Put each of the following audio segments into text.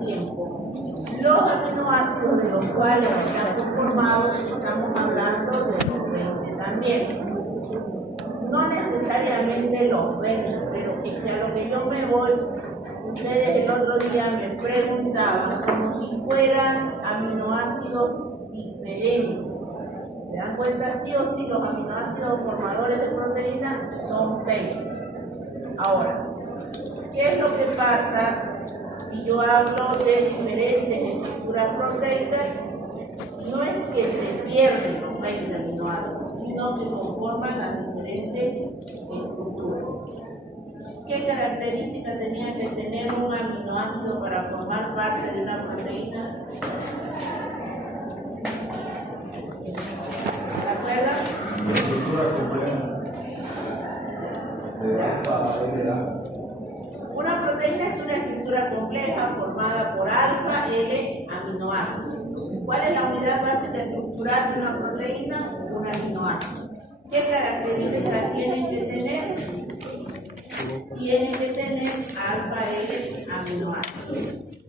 tiempo, los aminoácidos de los cuales se han conformado, estamos hablando de los 20 también. No necesariamente los 20, pero es que a lo que yo me voy, ustedes el otro día me preguntaban como si fueran aminoácidos diferentes. ¿Se dan cuenta? Sí o sí, los aminoácidos formadores de proteína son 20. Ahora, ¿qué es lo que pasa si yo hablo de diferentes estructuras proteicas? No es que se pierden los 20 aminoácidos, sino que conforman las diferentes estructuras. ¿Qué características tenía que tener un aminoácido para formar parte de una proteína? ¿Se acuerdan? Estructura compleja. Una proteína es una estructura compleja formada por alfa, L aminoácidos. ¿Cuál es la unidad básica estructural de una proteína? Un aminoácido. ¿Qué características tienen que tener? Tienen que tener alfa, L aminoácidos.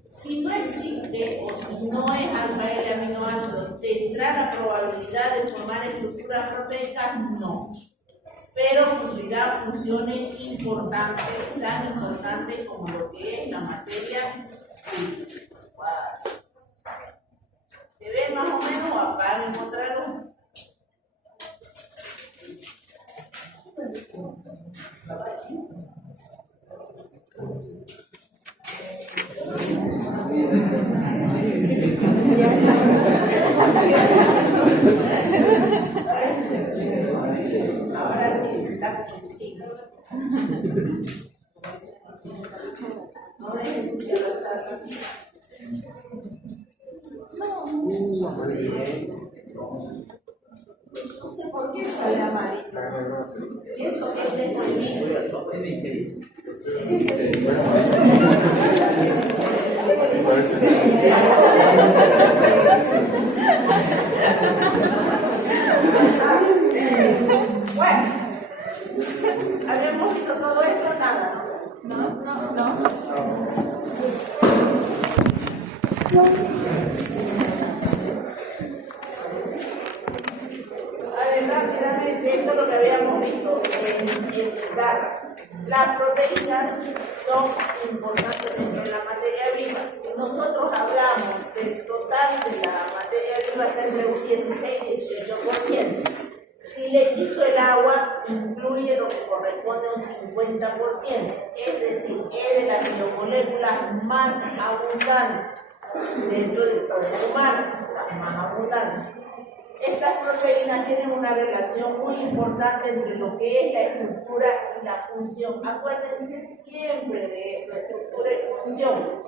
Si no existe o si no es alfa, L aminoácidos, ¿tendrá la probabilidad de formar estructuras proteicas? No. Pero cumplirá funciones importantes, tan importantes como lo que es la materia prima. ¿Se ve más o menos o apaguen otra luz? Ahora sí, está convencido. No dejen ensuciar la sala. No sé por qué sale amarillo. Eso que es de movimiento. Bueno, ¿habíamos visto todo esto? Nada, ¿no? No. A ver, rápidamente, esto es lo que habíamos visto en empezar. Las proteínas son importantes dentro de la materia viva. Si nosotros hablamos del total de la materia viva, está entre un 16 y 18%. Si le quito el agua, incluye lo que corresponde a un 50%, es decir, es de las biomoléculas más abundantes dentro del cuerpo humano, las más abundantes. Estas proteínas tienen una relación muy importante entre lo que es la estructura y la función. Acuérdense siempre de esto, estructura y función,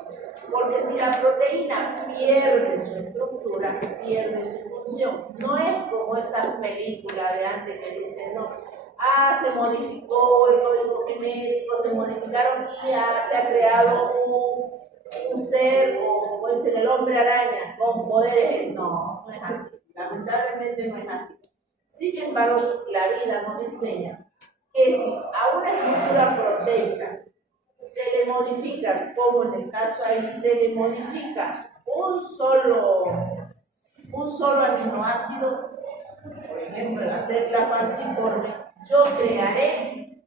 porque si la proteína pierde su estructura, pierde su función. No es como esas películas de antes que dicen, no, se modificó el código genético, se modificaron y se ha creado un ser, o como dicen el hombre araña, con poderes. No, no es así. Lamentablemente no es así. Sin embargo, la vida nos enseña que si a una estructura proteica se le modifica, como en el caso ahí se le modifica un solo aminoácido, por ejemplo, la célula falciforme, yo crearé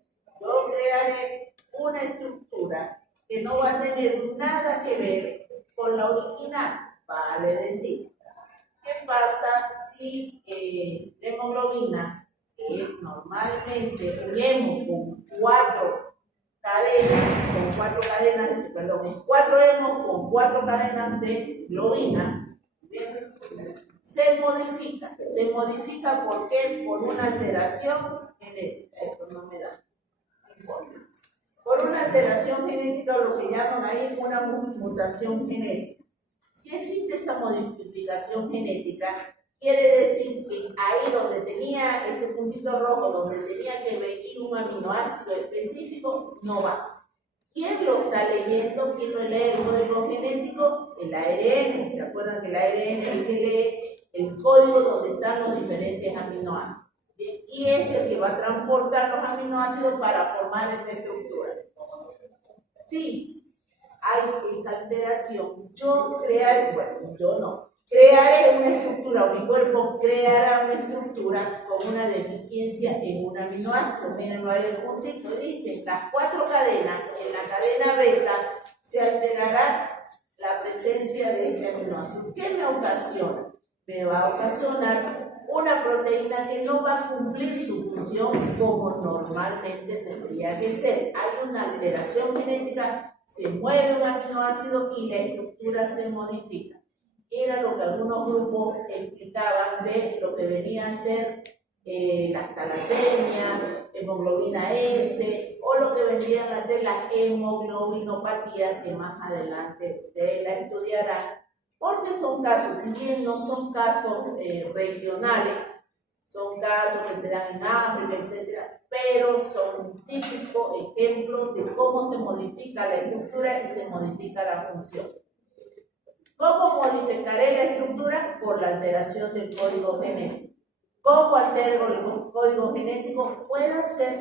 una estructura que no va a tener nada que ver con la original, vale decir. ¿Qué pasa si la hemoglobina, que normalmente unimos con cuatro hemos con cuatro cadenas de globina, ¿bien? Se modifica ¿por qué? Por una alteración genética. Esto no me da, no importa. Por una alteración genética, o lo que llaman ahí una mutación genética. Si existe esa modificación genética, quiere decir que ahí donde tenía ese puntito rojo, donde tenía que venir un aminoácido específico, no va. ¿Quién lo está leyendo? ¿Quién lo lee el código genético? El ARN. ¿Se acuerdan que el ARN es el que lee el código donde están los diferentes aminoácidos? ¿Bien? Y es el que va a transportar los aminoácidos para formar esa estructura. Sí. hay esa alteración, crearé una estructura, mi cuerpo creará una estructura con una deficiencia en un aminoácido. Mirenlo ahí el puntito, dice, las 4 cadenas, en la cadena beta se alterará la presencia de este aminoácido. ¿Qué me ocasiona? Me va a ocasionar una proteína que no va a cumplir su función como normalmente tendría que ser. Hay una alteración genética, se mueve un aminoácido y la estructura se modifica. Era lo que algunos grupos explicaban de lo que venía a ser la talasemia, hemoglobina S, o lo que vendrían a ser las hemoglobinopatías, que más adelante ustedes la estudiarán, porque son casos, si bien no son casos regionales, son casos que se dan en África, etc., pero son típicos ejemplos de cómo se modifica la estructura y se modifica la función. ¿Cómo modificaré la estructura? Por la alteración del código genético. ¿Cómo altero el código genético? Puede ser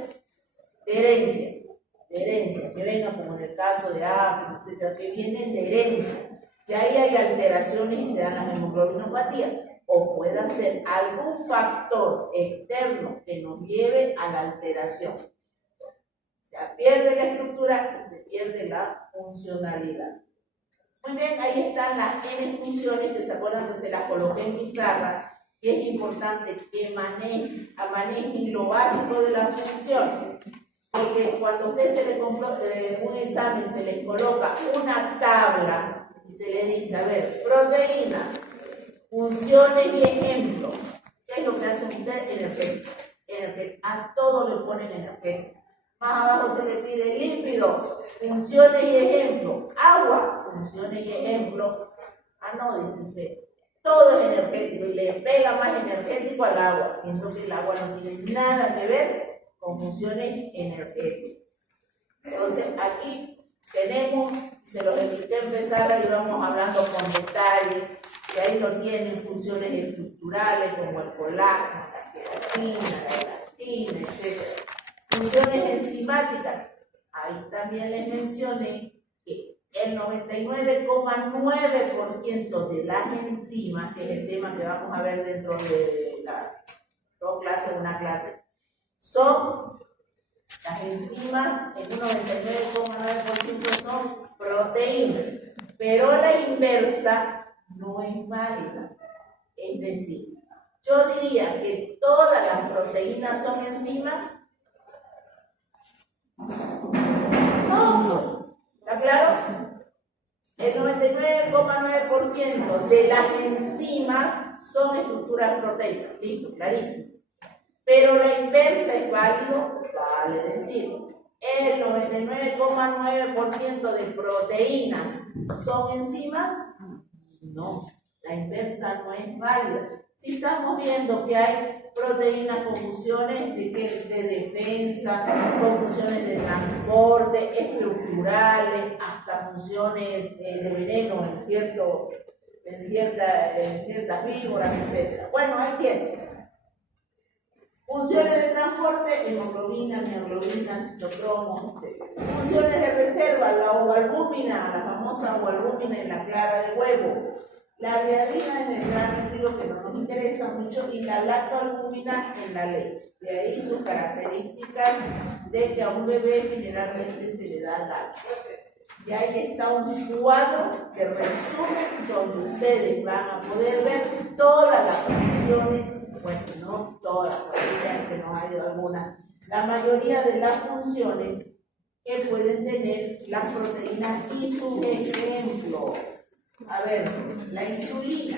de herencia, que venga como en el caso de África, etcétera, que vienen de herencia, que ahí hay alteraciones y se dan las hemoglobinopatías, o puede ser algún factor externo que nos lleve a la alteración. Se pierde la estructura y se pierde la funcionalidad. Muy bien, ahí están las N funciones que se acuerdan que se las coloqué en pizarra, y es importante que manejen lo básico de las funciones, porque cuando a usted se le un examen se les coloca una tabla y se le dice, a ver, proteína, funciones y ejemplos, ¿qué es lo que hace usted? Energético. A todo le ponen energético. Más abajo se le pide lípidos, funciones y ejemplos. Agua, funciones y ejemplos. No, dice usted, todo es energético y le pega más energético al agua, siendo que el agua no tiene nada que ver con funciones energéticas. Entonces, aquí tenemos, se los expliqué en pizarra y vamos hablando con detalle, que ahí lo tienen funciones estructurales como el colágeno, la queratina, la elastina, etc. Funciones enzimáticas, ahí también les mencioné que el 99,9% de las enzimas, que es el tema que vamos a ver dentro de la dos clases, una clase, son las enzimas, en un 99,9% son proteínas, pero la inversa no es válida. Es decir, yo diría que todas las proteínas son enzimas. No, ¿está claro? El 99,9% de las enzimas son estructuras proteicas. Listo, clarísimo. Pero la inversa es válido, vale decir, el 99,9% de proteínas son enzimas. No, la inversa no es válida. Si estamos viendo que hay proteínas con funciones de defensa, con funciones de transporte, estructurales, hasta funciones de veneno en ciertas víboras, etc. Bueno, ahí tienen. Funciones de transporte, hemoglobina, mioglobina, citocromo, etc. Funciones de reserva, la ovalbúmina, la famosa ovalbúmina en la clara de huevo. La gliadina en el grano frío, que no nos interesa mucho, y la lactoalbúmina en la leche. De ahí sus características de que a un bebé generalmente se le da lácteo. Y ahí está un cuadro de resumen donde ustedes van a poder ver todas las funciones, bueno, no todas, porque se nos ha ido algunas, la mayoría de las funciones que pueden tener las proteínas y sus ejemplos. A ver, la insulina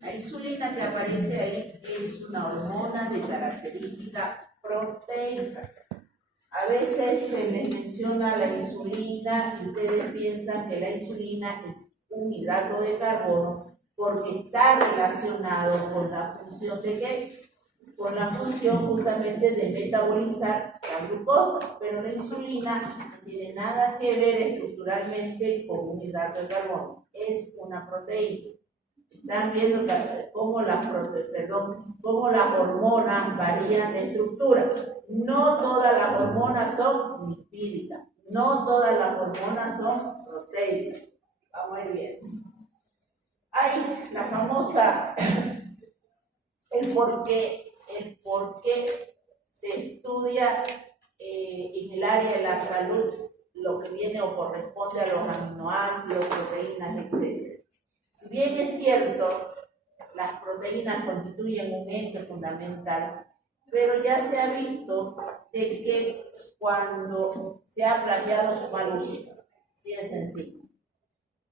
que aparece ahí es una hormona de característica proteica. A veces se les menciona la insulina y ustedes piensan que la insulina es un hidrato de carbono porque está relacionado con la función de ¿qué? Con la función justamente de metabolizar la glucosa, pero la insulina no tiene nada que ver estructuralmente con un hidrato de carbono, es una proteína. Están viendo cómo las hormonas varían de estructura. No todas las hormonas son lipídicas, no todas las hormonas son proteínas. proteínas. Vamos a ir bien. Hay la famosa, el por qué se estudia en el área de la salud lo que viene o corresponde a los aminoácidos, proteínas, etc. Si bien es cierto, las proteínas constituyen un ente fundamental, pero ya se ha visto de que cuando se ha planteado su mal uso, así de sencillo.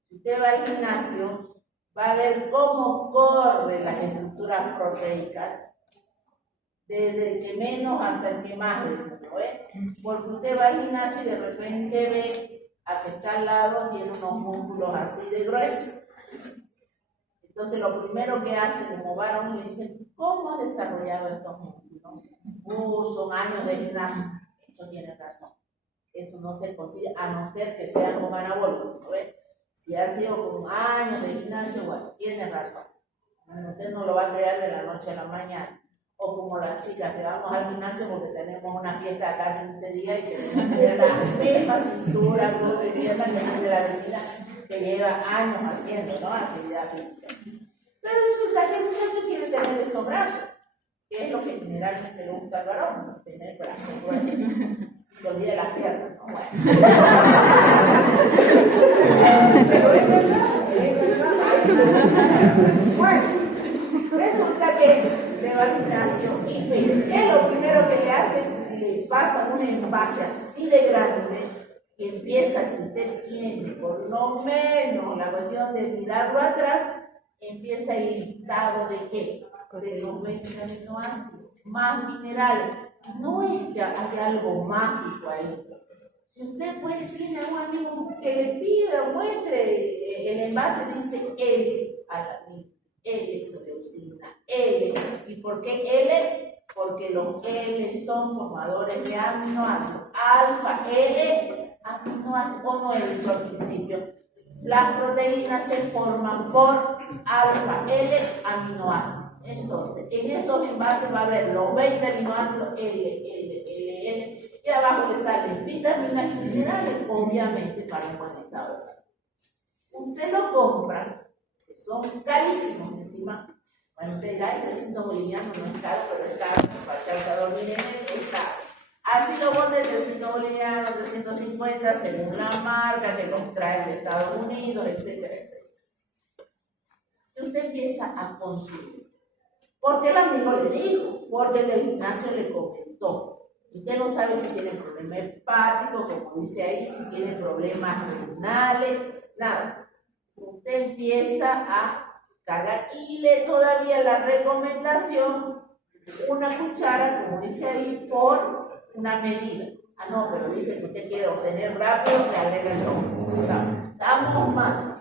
Si usted va al gimnasio, va a ver cómo corren las estructuras proteicas, desde el que menos hasta el que más desea, ¿no? Porque usted va al gimnasio y de repente ve a que está al lado tiene unos músculos así de gruesos. Entonces lo primero que hacen como varón le dicen, ¿cómo ha desarrollado estos músculos? Son años de gimnasio. Eso tiene razón. Eso no se consigue, a no ser que sea con anabólicos, ¿no? Si ha sido con años de gimnasio, bueno, tiene razón. Usted no lo va a crear de la noche a la mañana. O como las chicas que vamos al gimnasio porque tenemos una fiesta acá 15 días y tenemos que ver la misma cintura, de dieta que es de la vecina que lleva años haciendo, ¿no? Actividad física. Pero resulta que el muchacho quiere tener esos brazos, que es lo que generalmente le gusta al varón, ¿no? Tener brazos gruesos. Y se olvida las piernas, ¿no? Bueno. Pero es verdad. Bueno, resulta que le va al gimnasio y mire, ¿qué es lo primero que le hacen? Le pasan un envase así de grande y empieza, si usted tiene por lo menos la cuestión de mirarlo atrás, empieza el listado de qué, de los 20 aminoácidos, más minerales. No es que haya algo mágico ahí. Si usted tiene algún amigo que le pida, muestre, el envase dice L-alanina, L-isoleucina, L. ¿Y por qué L? Porque los L son formadores de aminoácidos. Alfa, L, aminoácidos. O no he dicho al principio. Las proteínas se forman por alfa, L, aminoácidos. Entonces, en esos envases va a haber los 20 aminoácidos L, y abajo le salen vitaminas y minerales, obviamente para un buen estado de salud. Usted lo compra, que son carísimos encima. Bueno, usted dirá, el 300 bolivianos no es caro, pero es caro, para echarse a dormir en él es caro. Así lo pone 300 bolivianos, 350, según la marca que los trae de Estados Unidos, etcétera, etcétera. Y usted empieza a consumir. Porque el amigo le dijo, porque el del gimnasio le comentó. Usted no sabe si tiene problema hepático, como dice ahí, si tiene problemas renales, nada. Usted empieza a cargar y le todavía la recomendación, una cuchara, como dice ahí, por una medida. Ah, no, pero dice que usted quiere obtener rápido, se agrega el otro. O sea, estamos mal.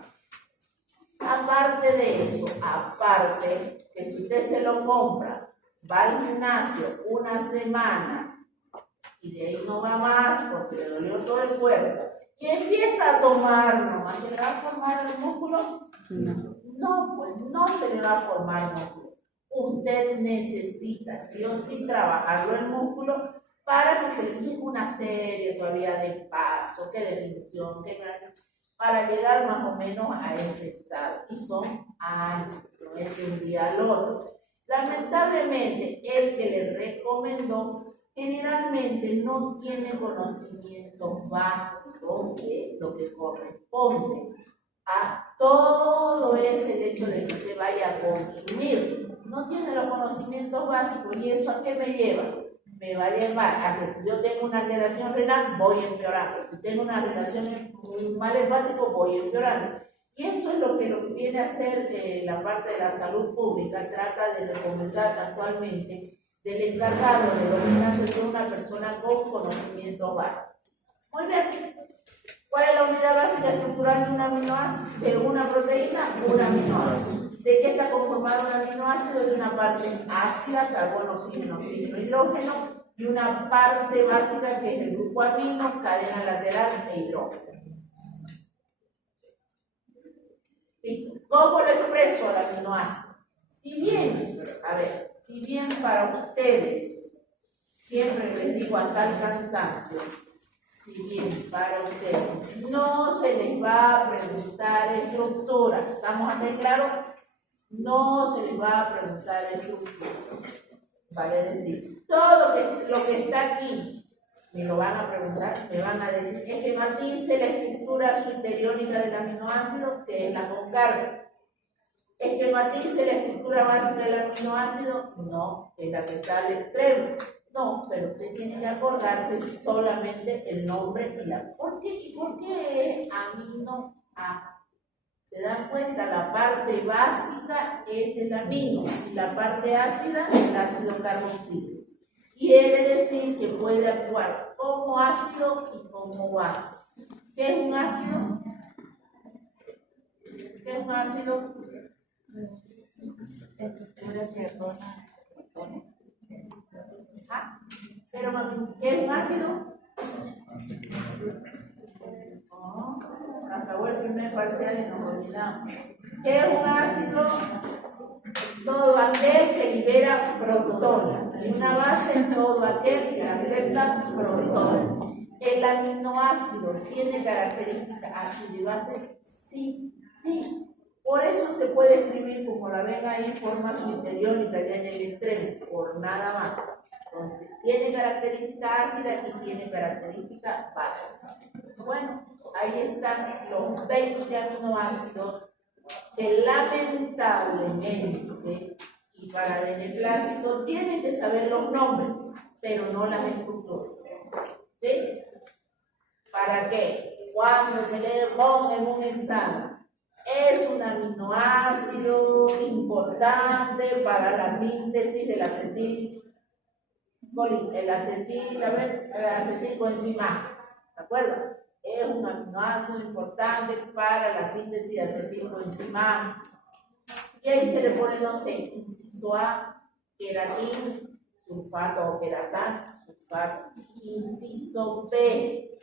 Aparte de eso, aparte que si usted se lo compra, va al gimnasio una semana y de ahí no va más porque le dolió todo el cuerpo y empieza a tomar, ¿nomás se le va a formar el músculo? No, pues no se le va a formar el músculo. Usted necesita sí o sí trabajarlo el músculo para que se le dé una serie todavía de pasos, qué definición, para llegar más o menos a ese estado. Y son años, no es de un día al otro. Lamentablemente, el que le recomendó generalmente no tiene conocimientos básicos de lo que corresponde a todo ese el hecho de que usted vaya a consumir. No tiene los conocimientos básicos y eso ¿a qué me lleva? Me va a llevar a que si yo tengo una alteración renal voy empeorando, si tengo una relación mal hepático voy empeorando. Y eso es lo que viene a hacer la parte de la salud pública, trata de recomendar actualmente del encargado de los gimnasios de una persona con conocimiento básico. Muy bien. ¿Cuál es la unidad básica estructural de un aminoácido? De una proteína, un aminoácido. ¿De qué está conformado un aminoácido? De una parte ácida, carbono, oxígeno, hidrógeno, y una parte básica que es el grupo amino, cadena lateral e hidrógeno. ¿Listo? ¿Cómo lo expreso al aminoácido? Si bien para ustedes, siempre les digo hasta el cansancio, si bien para ustedes no se les va a preguntar estructura, ¿estamos aquí claros? No se les va a preguntar estructura. Vale decir, todo lo que está aquí me lo van a preguntar, me van a decir, esquematice la estructura suiteriónica del aminoácido, que es la con carga. Esquematice la estructura básica del aminoácido, no, es la que está al extremo. No, pero usted tiene que acordarse solamente el nombre y la. ¿Por qué es aminoácido? ¿Se dan cuenta? La parte básica es el amino y la parte ácida el ácido carboxílico. Quiere decir que puede actuar como ácido y como base. ¿Qué es un ácido? ¿Qué es un ácido? Pero mami, ¿qué es un ácido? No, acabó el primer parcial y nos olvidamos. ¿Qué es un ácido? Todo aquel que libera protones. Y una base es todo aquel que acepta protones. ¿El aminoácido tiene características ácido y base? Sí, sí. Por eso se puede escribir, como la ven ahí, forma suiteriónica ya en el extremo, por nada más. Entonces, tiene característica ácida y tiene característica base. Bueno, ahí están los 20 aminoácidos que lamentablemente, y para el beneplácito tienen que saber los nombres, pero no las estructuras. ¿Sí? ¿Para qué? Cuando se le ponga en un examen, es un aminoácido importante para la síntesis del acetilcoenzima. ¿De acuerdo? Es un aminoácido importante para la síntesis de acetilcoenzima. Y ahí se le pone, no sé, inciso A, queratín, sulfato o queratán, sulfato. Inciso B,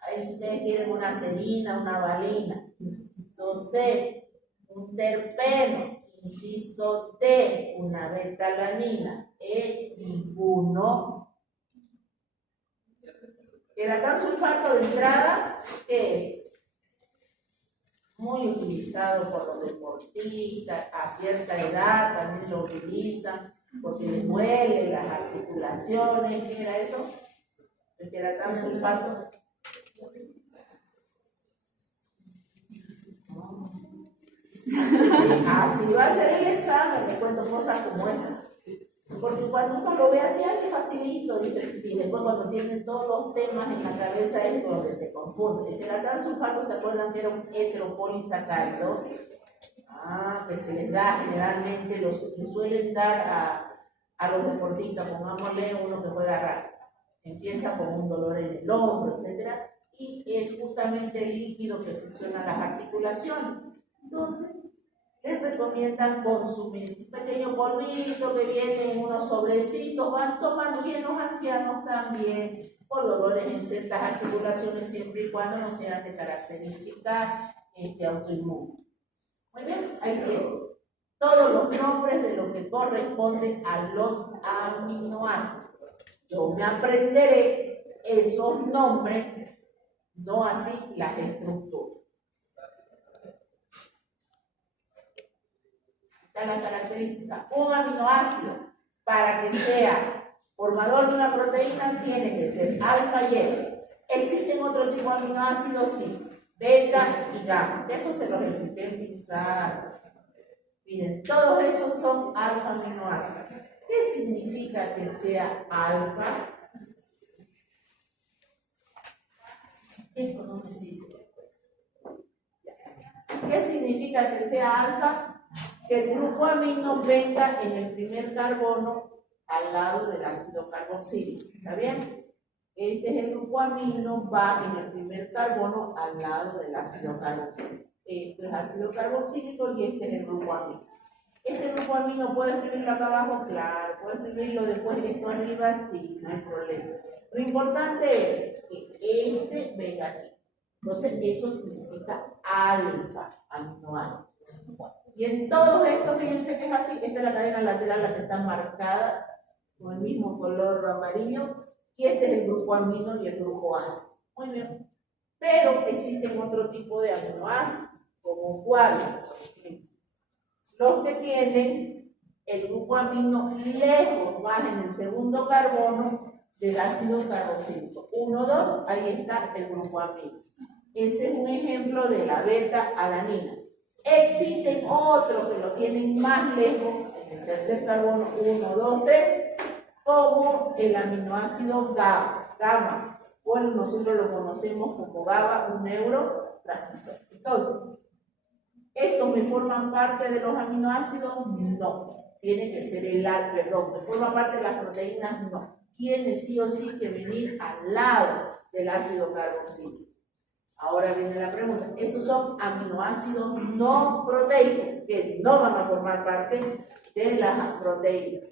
ahí si ustedes quieren una serina, una valina. Inciso C, un terpeno. Inciso D, una betalanina. E, ninguno. Queratán sulfato de entrada, ¿qué es? Muy utilizado por los deportistas, a cierta edad también lo utilizan, porque les duele las articulaciones. ¿Qué era eso? El queratán sulfato. Así va a ser el examen, me cuento cosas como esas. Porque cuando uno lo ve así, es facilito, dice, y después cuando tienen todos los temas en la cabeza es donde se confunde. El queratán sulfato, ¿se acuerdan que era un heteropolisacárido? Que se les da generalmente, les suelen dar a los deportistas, pongámosle uno que juega rugby. Empieza con un dolor en el hombro, etc. Y es justamente el líquido que funciona las articulaciones. Entonces, les recomiendan consumir un pequeño polvito que viene en unos sobrecitos, van tomando, y en los ancianos también, por dolores en ciertas articulaciones, siempre y cuando no sean de característica autoinmune. Muy bien, ahí tienen todos los nombres de lo que corresponden a los aminoácidos. Yo me aprenderé esos nombres, no así las estructuras. La característica, un aminoácido para que sea formador de una proteína tiene que ser alfa y beta. ¿Existen otro tipo de aminoácidos? Sí, beta y gamma. Eso se los expliqué en pizarra. Miren, todos esos son alfa aminoácidos. ¿Qué significa que sea alfa? Esto no me sirve. ¿Qué significa que sea alfa? Que el grupo amino venga en el primer carbono al lado del ácido carboxílico. ¿Está bien? Este es el grupo amino, va en el primer carbono al lado del ácido carboxílico. Esto es ácido carboxílico y este es el grupo amino. ¿Este grupo amino puede escribirlo acá abajo? Claro. ¿Puede escribirlo después de esto arriba? Sí, no hay problema. Lo importante es que este venga aquí. Entonces, eso significa alfa aminoácido. Y en todo esto, fíjense que es así. Esta es la cadena lateral, la que está marcada con el mismo color amarillo. y este es el grupo amino y el grupo ácido. Muy bien. Pero existen otro tipo de aminoácidos, como cuáles, los que tienen el grupo amino lejos, más en el segundo carbono del ácido carboxílico. 1, 2, ahí está el grupo amino. Ese es un ejemplo de la beta-alanina. Existen otros que lo tienen más lejos, en el tercer carbono, 1, 2, 3, como el aminoácido GABA. Bueno, nosotros lo conocemos como GABA, un neurotransmisor. Entonces, ¿estos me forman parte de los aminoácidos? No. Tiene que ser el perdón, ¿me forman parte de las proteínas? No. Tiene sí o sí que venir al lado del ácido carboxílico. Ahora viene la pregunta. Esos son aminoácidos no proteicos que no van a formar parte de las proteínas.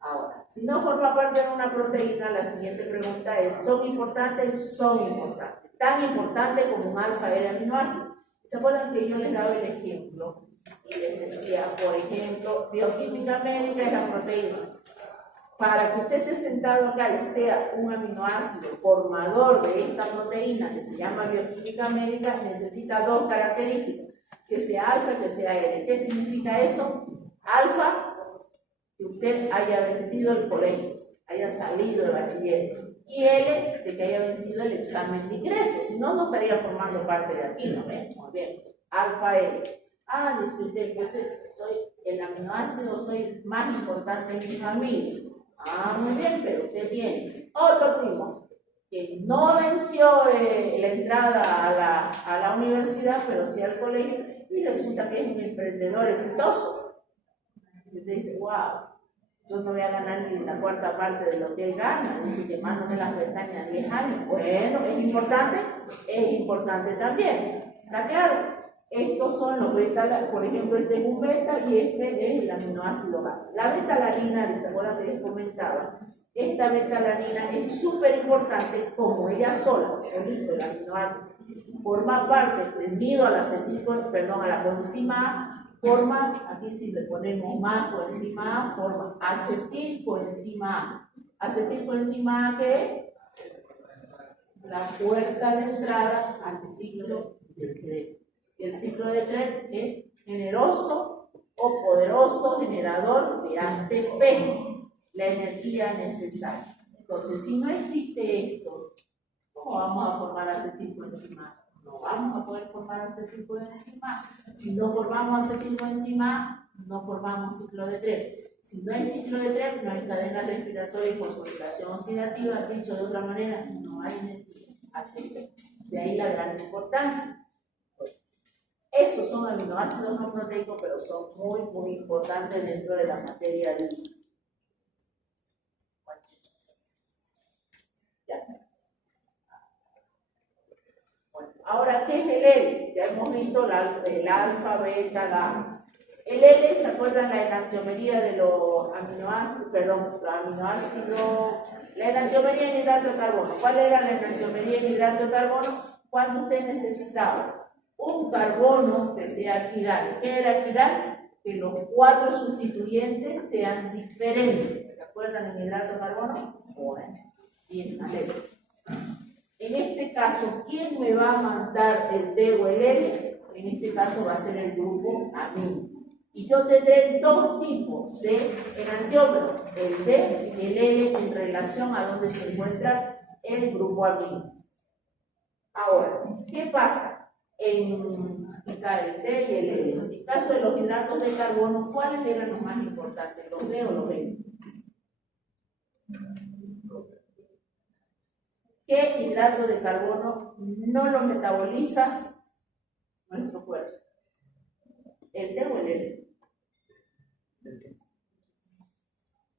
Ahora, si no forma parte de una proteína, la siguiente pregunta es, ¿son importantes? Son importantes. Tan importantes como un alfa L aminoácido. ¿Se acuerdan que yo les daba el ejemplo? Y les decía, por ejemplo, bioquímica médica es la proteína. Para que usted esté sentado acá y sea un aminoácido formador de esta proteína que se llama bioquímica médica, necesita dos características, que sea alfa y que sea L. ¿Qué significa eso? Alfa, que usted haya vencido el colegio, haya salido de bachiller, y L, de que haya vencido el examen de ingreso, si no, no estaría formando parte de aquí, ¿no ven? Muy bien, alfa L. Ah, dice usted, pues soy el aminoácido, soy más importante en mi familia. Ah, muy bien, pero usted tiene otro primo que no venció la entrada a la universidad, pero sí al colegio, y resulta que es un emprendedor exitoso. Y usted dice, wow, yo no voy a ganar ni la cuarta parte de lo que él gana, dice que mándame las pestañas 10 años. Bueno, es importante también, ¿está claro? Estos son los beta, por ejemplo, este es un beta y este es el aminoácido GABA. La beta-alanina, ¿se acuerdan que les comentaba? Esta beta-alanina es súper importante como ella sola, solito el aminoácido, forma parte, debido a la coenzima A, forma, aquí si le ponemos más coenzima A, forma acetilcoenzima A. Acetilcoenzima A, ¿qué es? La puerta de entrada al ciclo de Krebs. El ciclo de Krebs es generoso o poderoso generador de ATP, la energía necesaria. Entonces, si no existe esto, ¿cómo vamos a formar acetilcoenzima A? No vamos a poder formar acetilcoenzima A. Si no formamos acetilcoenzima A, no formamos ciclo de Krebs. Si no hay ciclo de Krebs, no hay cadena respiratoria y fosforilación oxidativa. Dicho de otra manera, no hay energía ATP. De ahí la gran importancia. Pues, esos son aminoácidos no proteicos, pero son muy, muy importantes dentro de la materia líquida. Bueno, ya. Bueno, ahora, ¿qué es el L? Ya hemos visto el alfa, beta, gamma. El L, ¿se acuerdan la enantiomería de los aminoácidos? Perdón, los aminoácidos, la enantiomería en hidrato de carbono. ¿Cuál era la enantiomería en hidrato de carbono? Cuando usted necesitaba un carbono que sea quiral. ¿Qué era quiral? Que los 4 sustituyentes sean diferentes. ¿Se acuerdan en hidrato de carbono? Bueno, bien, alegre. En este caso, ¿quién me va a mandar el D o el L? En este caso va a ser el grupo amino. Y yo tendré 2 tipos de enantiómeros, el D y el L, en relación a donde se encuentra el grupo amino. Ahora, ¿qué pasa? Está el D y el L. En el caso de los hidratos de carbono, ¿cuáles eran los más importantes? ¿Los D o los L? ¿Qué hidrato de carbono no lo metaboliza nuestro cuerpo? ¿El D o el L?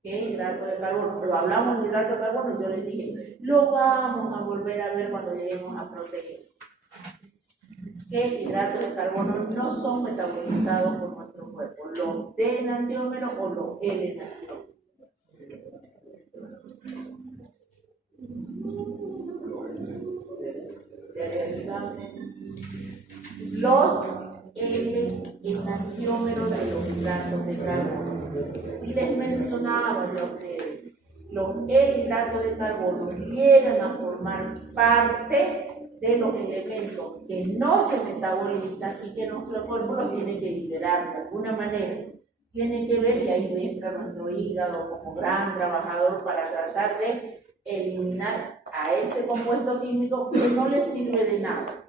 ¿Qué hidrato de carbono? Lo hablamos de hidrato de carbono y yo les dije, lo vamos a volver a ver cuando lleguemos a proteínas. ¿Qué hidratos de carbono no son metabolizados por nuestro cuerpo? ¿Los D enantiómeros o los L enantiómeros? Los L enantiómeros de los hidratos de carbono. Y les mencionaba yo que el hidrato de carbono llegan a formar parte de los elementos que no se metabolizan y que nuestro cuerpo los tiene que liberar de alguna manera. Tiene que ver, y ahí entra nuestro hígado como gran trabajador para tratar de eliminar a ese compuesto químico que no le sirve de nada.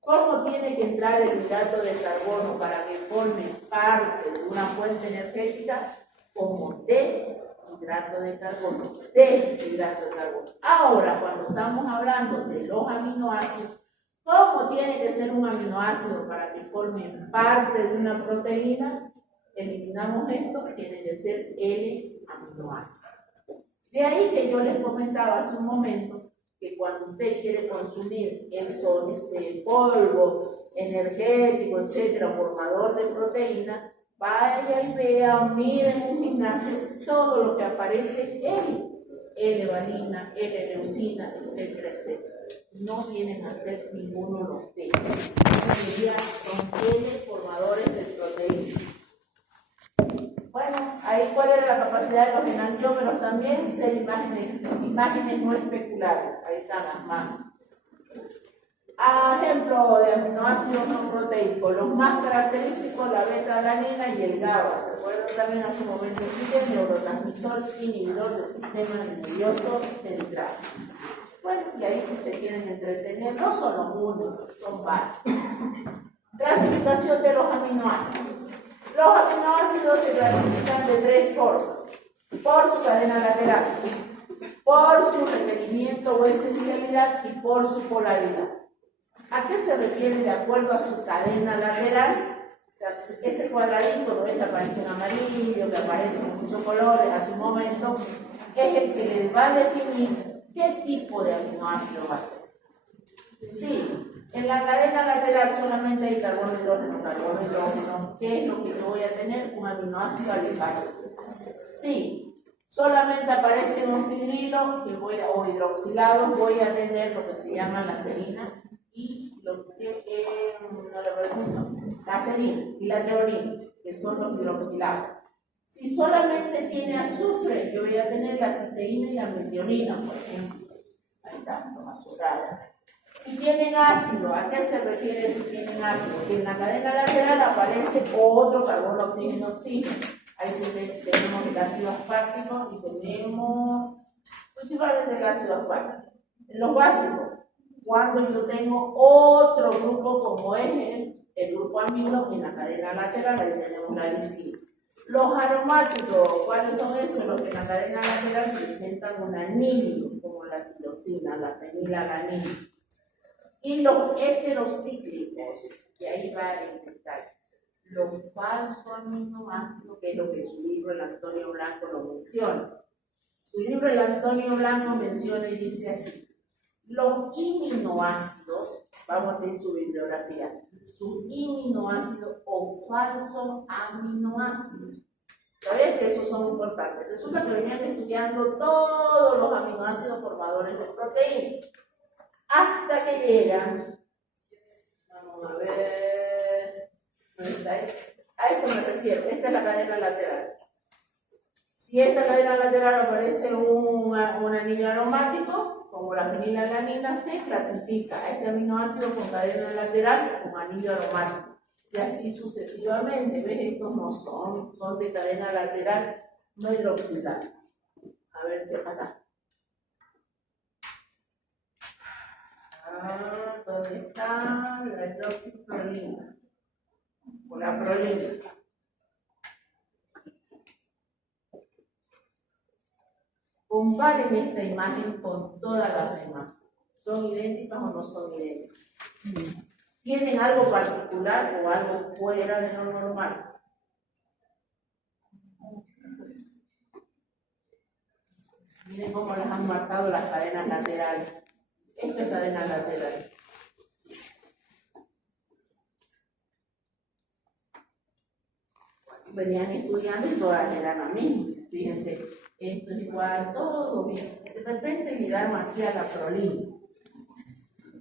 ¿Cómo tiene que entrar el hidrato de carbono para que forme parte de una fuente energética? Como hidrato de carbono, hidrato de carbono. Ahora, cuando estamos hablando de los aminoácidos, ¿cómo tiene que ser un aminoácido para que forme parte de una proteína? Eliminamos esto, tiene que ser L-aminoácido. De ahí que yo les comentaba hace un momento que cuando usted quiere consumir ese polvo energético, etcétera, formador de proteína, vaya y vea, mire en un gimnasio todo lo que aparece L-valina, L-leucina, etcétera, etcétera. No vienen a ser ninguno de los T. Son L formadores de proteínas. Bueno, ahí cuál era la capacidad de los enantiómeros también, ser imágenes no especulares. Ahí están las manos. Ejemplo de aminoácidos no proteicos, los más característicos, la beta-alanina y el GABA. ¿Se acuerdan también a su momento? El neurotransmisor inhibidor del sistema nervioso central. Bueno, y ahí si se quieren entretener, no son los únicos, son varios. Clasificación de los aminoácidos. Los aminoácidos se clasifican de tres formas: por su cadena lateral, por su requerimiento o esencialidad y por su polaridad. ¿A qué se refiere de acuerdo a su cadena lateral? O sea, ese cuadradito, ¿no? Que aparece en amarillo, que aparece en muchos colores hace un momento, es el que les va a definir qué tipo de aminoácido va a ser. Sí. En la cadena lateral solamente hay carbono, hidrógeno. ¿Qué es lo que yo voy a tener? Un aminoácido alifático. Sí, solamente aparecen oxidrilo o hidroxilados, voy a tener lo que se llama la serina y la serina y la treonina, que son los hidroxilados. Si solamente tiene azufre, yo voy a tener la cisteína y la metionina, por ejemplo. Ahí está, lo más raro. Si tienen ácido, ¿a qué se refiere si tienen ácido? Que en la cadena lateral aparece otro carbono, oxígeno, oxígeno. Ahí tenemos el ácido aspartico y tenemos principalmente el ácido aspartico. En los básicos, cuando yo tengo otro grupo como es el grupo amino en la cadena lateral, ahí tenemos la lisina. Los aromáticos, ¿cuáles son esos? Los que en la cadena lateral presentan un anillo, como la tiroxina, la fenilalanina. Y los heterocíclicos, que ahí va el detalle. Los falsos aminoácidos, que es lo que su libro El Antonio Blanco lo menciona. Su libro El Antonio Blanco menciona y dice así: los iminoácidos, vamos a ir su bibliografía, su iminoácido o falso aminoácido. ¿Sabes que esos son importantes? Resulta que venían estudiando todos los aminoácidos formadores de proteínas. Hasta que llegan, vamos a ver, ¿dónde está ahí? A esto me refiero, esta es la cadena lateral. Si esta cadena lateral aparece un anillo aromático, como la fenilalanina, se clasifica a este aminoácido con cadena lateral como anillo aromático. Y así sucesivamente, ¿ves? Estos no son de cadena lateral no hidroxilada. A ver si acá. ¿Dónde está la hidroxiprolina? O la prolina. Comparen esta imagen con todas las demás. ¿Son idénticas o no son idénticas? ¿Tienen algo particular o algo fuera de lo normal? Miren cómo les han marcado las cadenas laterales. Esta es cadena lateral. Venían estudiando y todas eran las mismas. Fíjense, esto es igual, todo bien. De repente llegaron aquí a la prolina.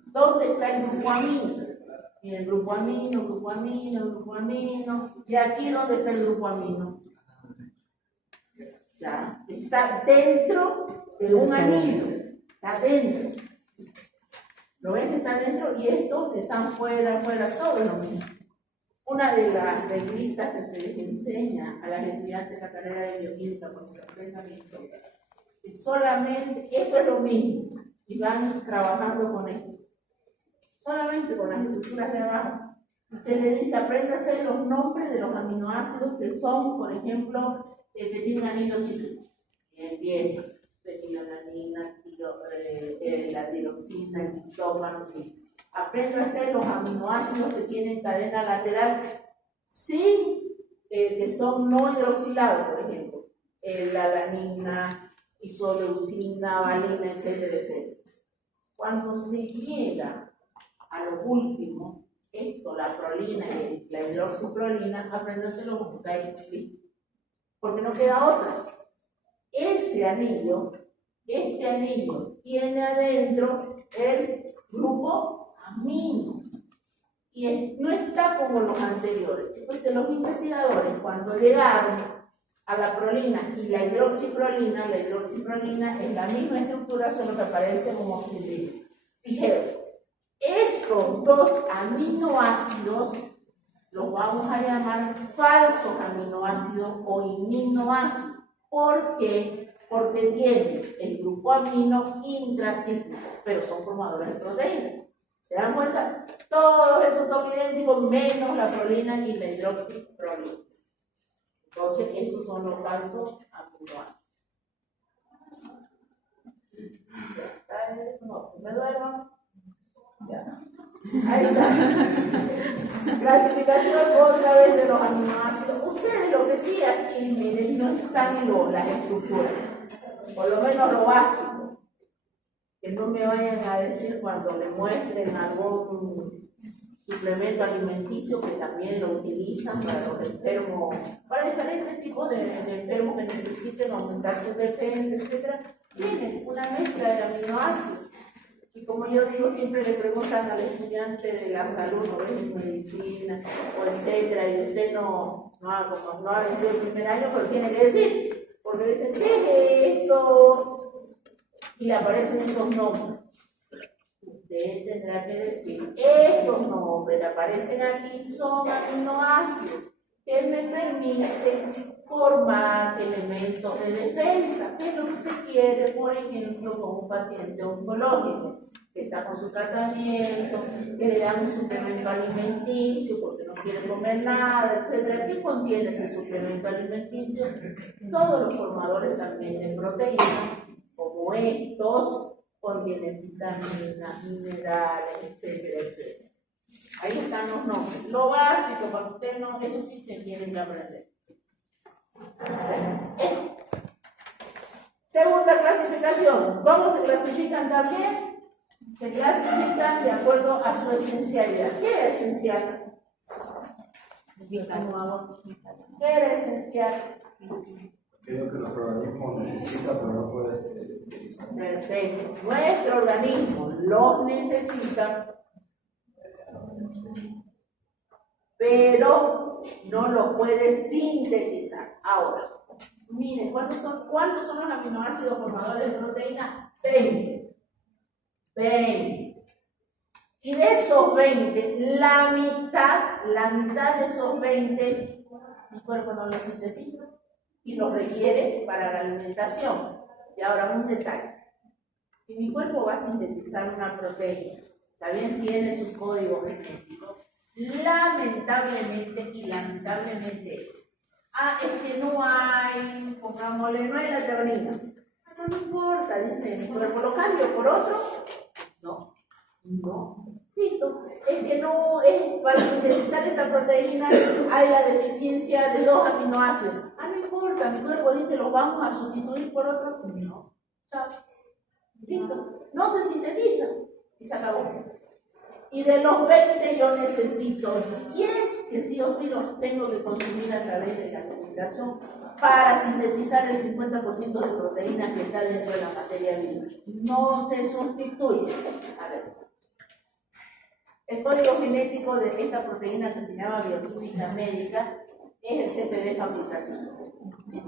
¿Dónde está el grupo amino? Y el grupo amino, grupo amino, grupo amino. ¿Y aquí dónde está el grupo amino? ¿ya? Está dentro de un anillo, está dentro. ¿Lo ven que está dentro? Y estos están fuera, todo es lo mismo. Una de las reglitas que se les enseña a las estudiantes de la carrera de bioquímica cuando se aprendan esto, que solamente esto es lo mismo, y van trabajando con esto. Solamente con las estructuras de abajo. Se le dice, apréndase los nombres de los aminoácidos que son, por ejemplo, que tienen anillos cíclicos. Y empieza, fenilalanina, la tiroxina, el citófano. Apréndase los aminoácidos que tienen cadena lateral sin, que son no hidroxilados, por ejemplo. La alanina, isoleucina, valina, etcétera, etcétera. Cuando se llega a lo último, esto, la prolina y la hidroxiprolina, apréndaselo como está ahí, porque no queda otra. Este anillo tiene adentro el grupo amino y no está como los anteriores. Entonces los investigadores, cuando llegaron a la prolina y la hidroxiprolina es la misma estructura, solo que aparece como cilindro. Dijeron, estos dos aminoácidos los vamos a llamar falsos aminoácidos o iminoácidos. ¿Por qué? Porque tienen el grupo amino intracíclico, pero son formadores de proteínas. ¿Se dan cuenta? Todos esos son idénticos menos la prolina y la hidroxiprolina. Entonces, esos son los falsos aminoácidos. No, se me duerman. Ya. Ahí está. Clasificación otra vez de los aminoácidos. Ustedes lo que sí aquí, miren, no están las estructuras. Por lo menos lo básico. Que no me vayan a decir cuando le muestren algún suplemento alimenticio que también lo utilizan para los enfermos, para diferentes tipos de enfermos que necesiten aumentar su defensa, etc. Tienen una mezcla de aminoácidos. Y como yo digo, siempre le preguntan al estudiante de la salud, o en medicina, o etcétera, y usted no ha vencido el primer año, pero tiene que decir, porque dicen, ¿qué es esto? Y le aparecen esos nombres. Usted tendrá que decir, estos nombres que aparecen aquí son aminoácidos que me permiten formar elementos de defensa, que es lo que se quiere, por ejemplo, con un paciente oncológico que está con su tratamiento, que le dan un suplemento alimenticio porque no quiere comer nada, etc. ¿Qué contiene ese suplemento alimenticio? Todos los formadores también de proteínas, como estos, contienen vitaminas, minerales, etcétera, etcétera. Ahí están los nombres. Lo básico para usted no, eso sí te tienen que aprender. Segunda clasificación. ¿Cómo se clasifican también? Se clasifican de acuerdo a su esencialidad. ¿Qué es esencial? ¿Qué era esencial? Creo que nuestro organismo necesita, pero no puede ser. Perfecto. Nuestro organismo los necesita, pero no lo puede sintetizar. Ahora, miren, ¿cuántos son los aminoácidos formadores de proteína? 20. Y de esos 20, la mitad de esos 20, mi cuerpo no los sintetiza y los requiere para la alimentación. Y ahora un detalle. Si mi cuerpo va a sintetizar una proteína, también tiene su código genético, lamentablemente es que no hay, pongámosle, no hay la ternina. Pero no importa, dice mi cuerpo, ¿lo cambio por otro? No. Listo. Es que no es, para sintetizar esta proteína hay la deficiencia de 2 aminoácidos. No importa, mi cuerpo dice, ¿los vamos a sustituir por otro? No. Chao. Listo. No se sintetiza y se acabó. Y de los 20 yo necesito 10 que sí o sí los tengo que consumir a través de la alimentación para sintetizar el 50% de proteínas que está dentro de la materia viva. No se sustituye. A ver. El código genético de esta proteína que se llama bioquímica médica es el CPD facultativo. ¿Sí?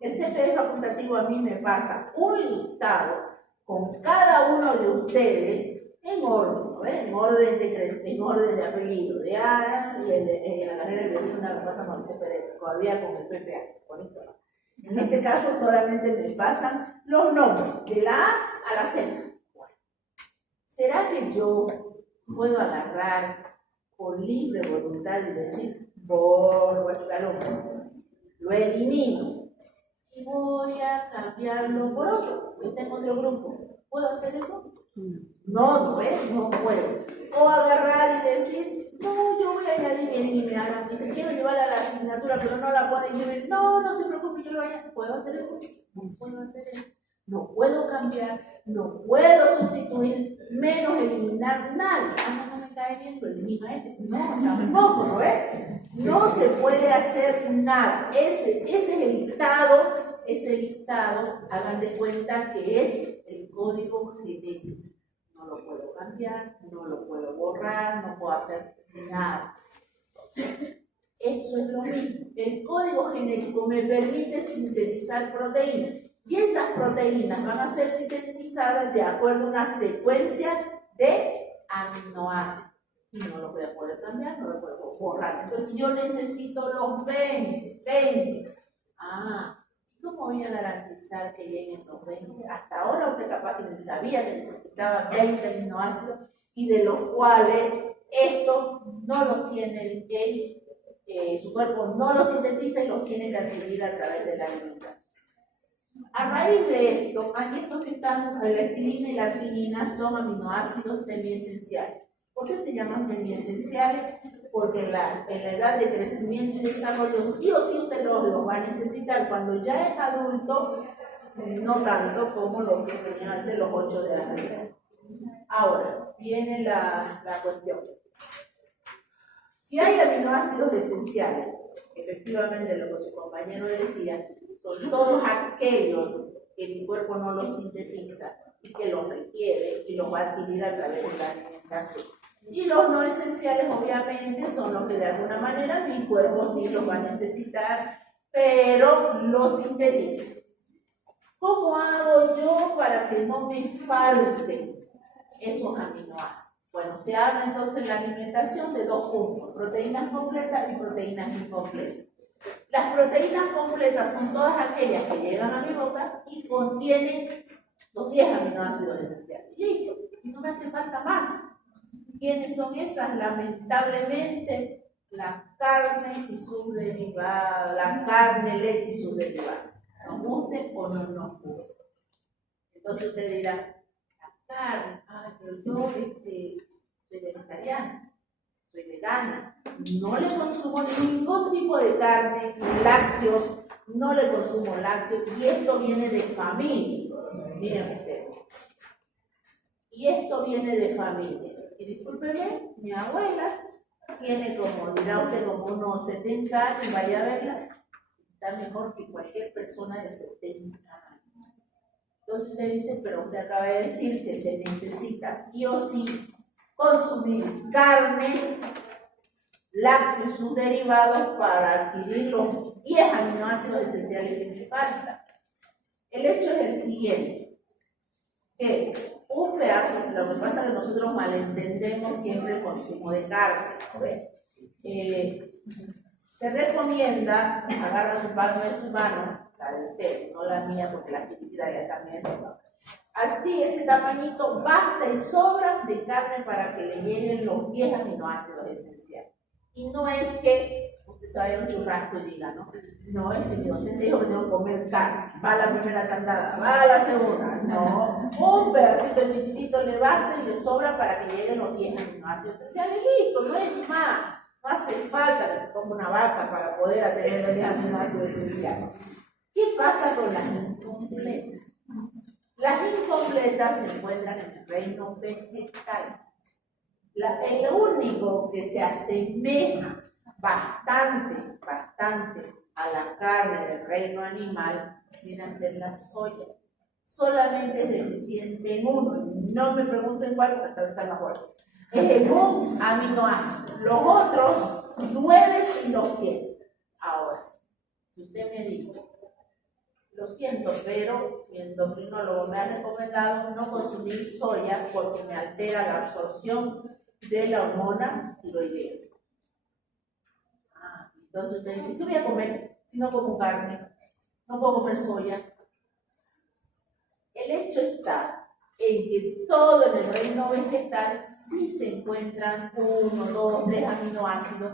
el CPD facultativo a mí me pasa un listado con cada uno de ustedes en orden, ¿no? En orden en orden de apellido, de Ana, y en la carrera de biología lo pasa con el CPD, todavía con el PPA, bonito, ¿no? En este caso solamente me pasan los nombres, de la A a la Z. Bueno, ¿será que yo puedo agarrar por libre voluntad y decir, borro este alumno, lo elimino y voy a cambiarlo por otro, que tengo otro grupo? ¿Puedo hacer eso? No puedo. O agarrar y decir, no, yo voy a añadir mi Ana, dice, quiero llevarla a la asignatura, pero no la puedo añadir. No se preocupe, yo lo voy a. ¿Puedo hacer eso? No puedo hacer eso. No puedo cambiar, no puedo sustituir, menos eliminar nada. No me cae bien, lo elimino a este. No, tampoco, ¿no es? No se puede hacer nada. Ese es el listado, hagan de cuenta que es el código genético. No lo puedo cambiar, no lo puedo borrar, no puedo hacer nada. Eso es lo mismo. El código genético me permite sintetizar proteínas. Y esas proteínas van a ser sintetizadas de acuerdo a una secuencia de aminoácidos. Y no lo voy a poder cambiar, no lo puedo borrar. Entonces yo necesito los 20. ¿Cómo voy a garantizar que lleguen los 20? Hasta ahora usted capaz que ni sabía que necesitaba 20 aminoácidos y de los cuales estos no los tiene el gene, su cuerpo no los sintetiza y los tiene que adquirir a través de la alimentación. A raíz de esto, aquí estos que están, la estilina y la arginina son aminoácidos semiesenciales. ¿Por qué se llaman semiesenciales? Porque en la edad de crecimiento y desarrollo sí o sí usted los va a necesitar. Cuando ya es adulto, no tanto como los que tenían que ser los 8 de arriba. Ahora, viene la cuestión. Si hay aminoácidos esenciales, efectivamente lo que su compañero decía, son todos aquellos que mi cuerpo no los sintetiza y que los requiere y los va a adquirir a través de la alimentación. Y los no esenciales, obviamente, son los que de alguna manera mi cuerpo sí los va a necesitar, pero los sintetiza. ¿Cómo hago yo para que no me falten esos aminoácidos? Bueno, se habla entonces en la alimentación de dos puntos, proteínas completas y proteínas incompletas. Las proteínas completas son todas aquellas que llegan a mi boca y contienen los 10 aminoácidos esenciales. Listo, y no me hace falta más. ¿Quiénes son esas? Lamentablemente, la carne y sus derivados, la carne, leche y sus derivados. ¿Nos guste o no nos guste? Entonces usted dirá, la carne, pero yo soy vegetariana, soy vegana, no le consumo ningún tipo de carne, lácteos, no le consumo lácteos, y esto viene de familia. Miren ustedes. Y esto viene de familia. Y discúlpeme, mi abuela tiene como, dirá usted, como unos 70 años, vaya a verla, está mejor que cualquier persona de 70 años. Entonces usted dice, pero usted acaba de decir que se necesita sí o sí consumir carne, lácteos y sus derivados para adquirir los 10 aminoácidos esenciales que me faltan. El hecho es el siguiente, que un pedazo, lo que pasa es que nosotros malentendemos siempre el consumo de carne, ¿no? Se recomienda, agarra su palma de su mano, la de usted, no la mía porque la chiquitita ya está viendo. Así, ese tamañito basta y sobra de carne para que le lleguen los 10 aminoácidos esenciales. Y no es que usted se vaya a un churrasco y diga, no es que mi docente dijo que tengo que comer carne, va la primera tandada, va la segunda, no. Un pedacito chiquitito le basta y le sobra para que lleguen los 10 aminoácidos esenciales, listo, no es más. No hace falta que se ponga una vaca para poder tener los 10 aminoácidos esenciales. ¿Qué pasa con las incompletas? Las incompletas se encuentran en el reino vegetal. El único que se asemeja bastante a la carne del reino animal viene a ser la soya. Solamente es deficiente en uno. No me pregunten cuál, porque hasta está mejor. Es en un aminoácido. Los otros 9 sí los tienen. Ahora, si usted me dice, alimento, pero mi endocrinólogo me ha recomendado no consumir soya porque me altera la absorción de la hormona tiroidea. Entonces usted dice, ¿qué voy a comer si no como carne? No puedo comer soya. El hecho está en que todo en el reino vegetal sí se encuentran 1, 2, 3 aminoácidos.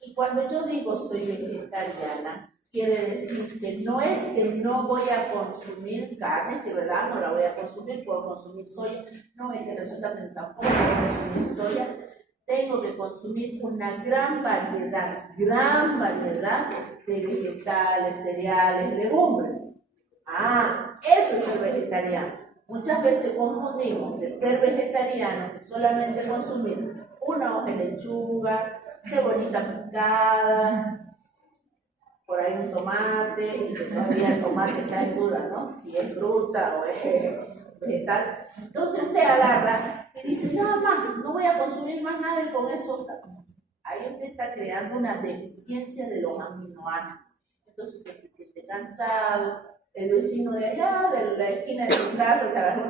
Y cuando yo digo soy vegetariana, quiere decir que no es que no voy a consumir carne, si verdad no la voy a consumir, puedo consumir soya. No, es que resulta que tampoco puedo consumir soya. Tengo que consumir una gran variedad de vegetales, cereales, legumbres. Eso es ser vegetariano. Muchas veces confundimos de ser vegetariano y solamente consumir una hoja de lechuga, cebollita picada, por ahí un tomate, y que todavía el tomate está en duda, ¿no? Si es fruta o es vegetal. Entonces usted agarra y dice, nada más, no voy a consumir más nada y con eso ahí usted está creando una deficiencia de los aminoácidos. Entonces usted se siente cansado. El vecino de allá, de la esquina de su casa, se agarró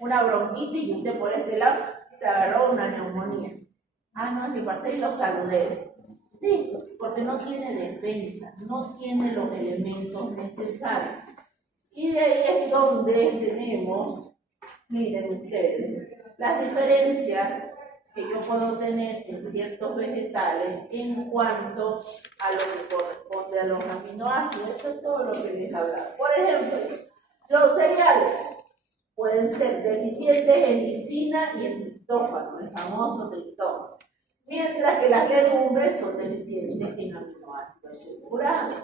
una bronquitis y usted por este lado se agarró una neumonía. No, es que pasé y lo saludé. Listo, porque no tiene defensa, no tiene los elementos necesarios. Y de ahí es donde tenemos, miren ustedes, las diferencias que yo puedo tener en ciertos vegetales en cuanto a lo que corresponde a los aminoácidos. Eso es todo lo que les hablaba. Por ejemplo, los cereales pueden ser deficientes en lisina y en triptófano, el famoso triptófano, mientras que las legumbres son deficientes en aminoácidos sulfurados.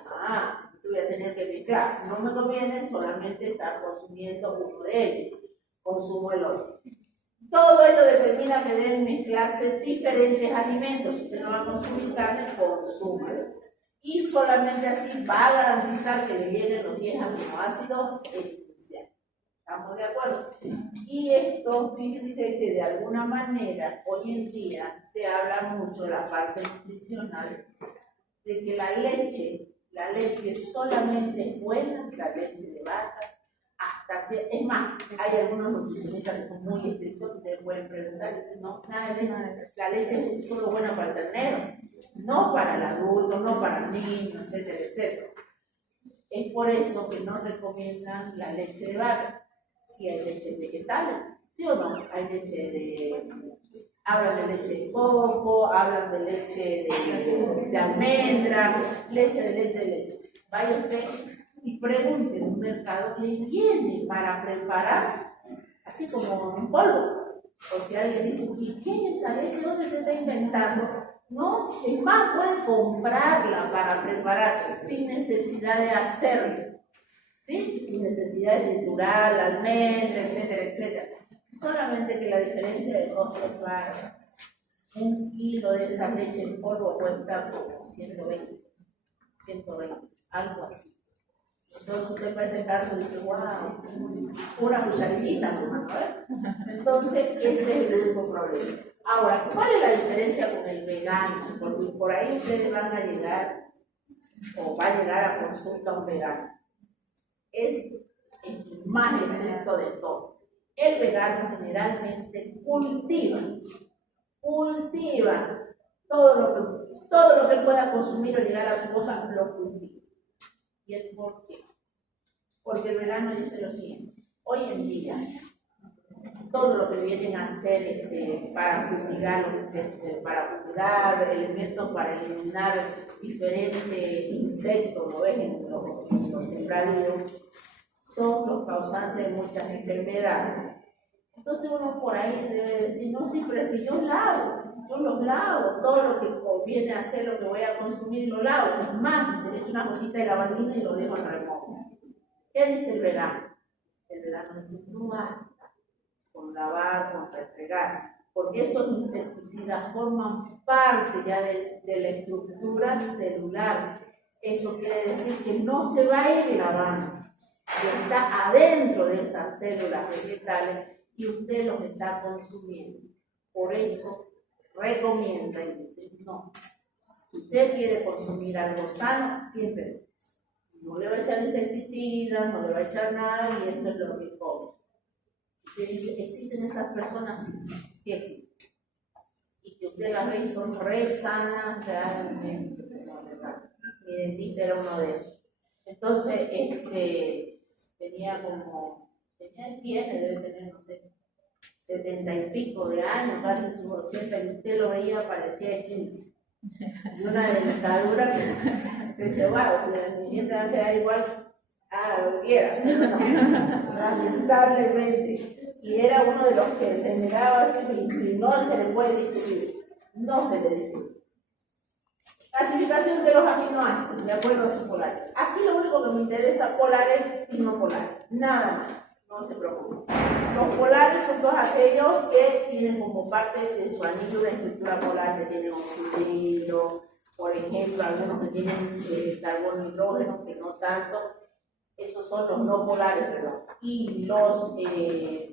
Voy a tener que mezclar. No me conviene solamente estar consumiendo uno de ellos, consumo el otro. Todo ello determina que deben mezclarse diferentes alimentos. Si usted no va a consumir carne, consúmalo. Y solamente así va a garantizar que le lleguen los 10 aminoácidos esenciales. ¿Estamos de acuerdo? Y esto, fíjense que de alguna manera, hoy en día se habla mucho, la parte nutricional, de que la leche solamente es buena, la leche de vaca. Es más, hay algunos nutricionistas que son muy estrictos, ustedes pueden preguntar, dicen, no, nada de leche, la leche es solo buena para el ternero, no para el adulto, no para el niño, etcétera, etcétera. Es por eso que no recomiendan la leche de vaca. Si hay leche vegetales, ¿sí o no? Hay leche hablan de leche de coco, hablan de leche de almendra, leche. Vaya usted y pregunte en un mercado qué tiene para preparar, así como en polvo. Porque alguien dice, ¿y qué es esa leche? ¿Dónde se está inventando? No, es más, puede comprarla para preparar sin necesidad de hacerlo, ¿sí? Sin necesidad de triturar, la almendra, etcétera, etcétera. Solamente que la diferencia de costo es clara. 1 kilo de esa leche en polvo cuesta como 120, algo así. Entonces usted para ese caso dice, wow, una cucharadita, hermano, Entonces ese es el único problema. Ahora, ¿cuál es la diferencia con el vegano? Porque por ahí ustedes van a llegar, o va a llegar a consulta un vegano. Es el más estricto de todo. El vegano generalmente cultiva todo lo que él pueda consumir o llegar a su boca, lo cultiva. ¿Y el por qué? Porque el vegano dice lo siguiente: hoy en día, todo lo que vienen a hacer para fumigar, para fumigar elementos, para eliminar diferentes insectos, ¿lo ves? En los sembradíos, son los causantes de muchas enfermedades. Entonces uno por ahí debe decir, no, sí, pero es que yo los lavo, todo lo que viene a hacer, lo que voy a consumir, lo lavo. Es más, se le echa una gotita de lavandina y lo dejo en remojo. ¿Qué dice el vegano? El vegano dice, no basta con lavar, con refregar, porque esos insecticidas forman parte ya de la estructura celular. Eso quiere decir que no se va a ir lavando, que está adentro de esas células vegetales y usted los está consumiendo. Por eso recomienda y dice, no, si usted quiere consumir algo sano, siempre no le va a echar insecticidas, no le va a echar nada y eso es lo que come. ¿Existen estas personas? Sí, sí existen. Y que usted las ve y son re sanas, realmente que son re sanas. Mi dentista era uno de esos. Entonces, tiene, debe tener, no sé, 70 y pico de años, casi sus 80, y usted lo veía, parecía de 15. Y una dentadura que dice, wow, si mi diente va a quedar igual, lo quiera. No, lamentablemente. Y era uno de los que generaba así, y no se le puede discutir. No se le discute. Clasificación de los aminoácidos, de acuerdo a sus polares. Aquí lo único que me interesa, polares y no polares. Nada más, no se preocupen. Los polares son todos aquellos que tienen como parte de su anillo una estructura polar, que tienen oxígeno, por ejemplo, algunos que tienen carbono y hidrógeno, que no tanto. Esos son los no polares, perdón. Y los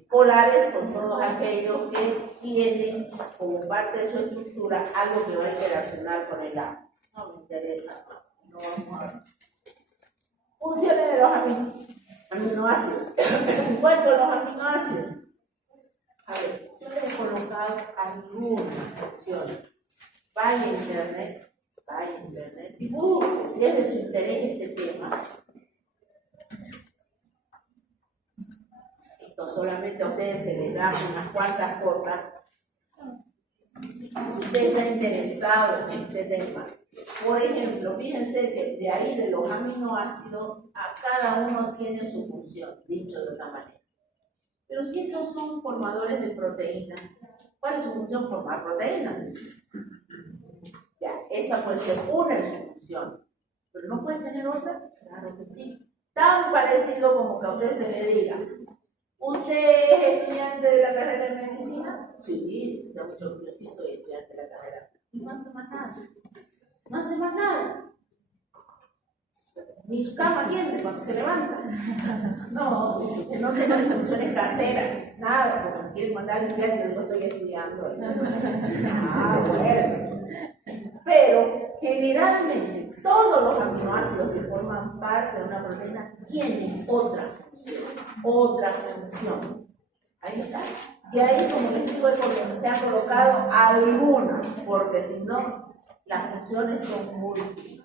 polares son todos aquellos que tienen como parte de su estructura algo que va a interaccionar con el agua. No me interesa, no vamos a ver. Funciones de los aminoácidos. En cuanto a los aminoácidos, a ver, yo les he colocado algunas funciones. Vaya a internet y busque, si es de su interés este tema. Solamente a ustedes se les dan unas cuantas cosas. Si usted está interesado en este tema, por ejemplo, fíjense que de ahí de los aminoácidos, a cada uno tiene su función, dicho de otra manera. Pero si esos son formadores de proteínas, ¿cuál es su función? Formar proteínas. Ya, esa puede ser una de sus funciones. ¿Pero no puede tener otra? Claro que sí. Tan parecido como que a usted se le diga, ¿usted es estudiante de la carrera de medicina? Sí, yo sí soy estudiante de la carrera. Y no hace más nada. No hace más nada. Ni su cama tiene cuando se levanta. No, dice, no tengo funciones caseras, nada, porque me quieren mandar a limpiar que yo estoy estudiando. Bueno. Pero generalmente todos los aminoácidos que forman parte de una proteína tienen otra función. Ahí está. Y ahí, como les digo, es porque se han colocado algunas, porque si no, las funciones son múltiples.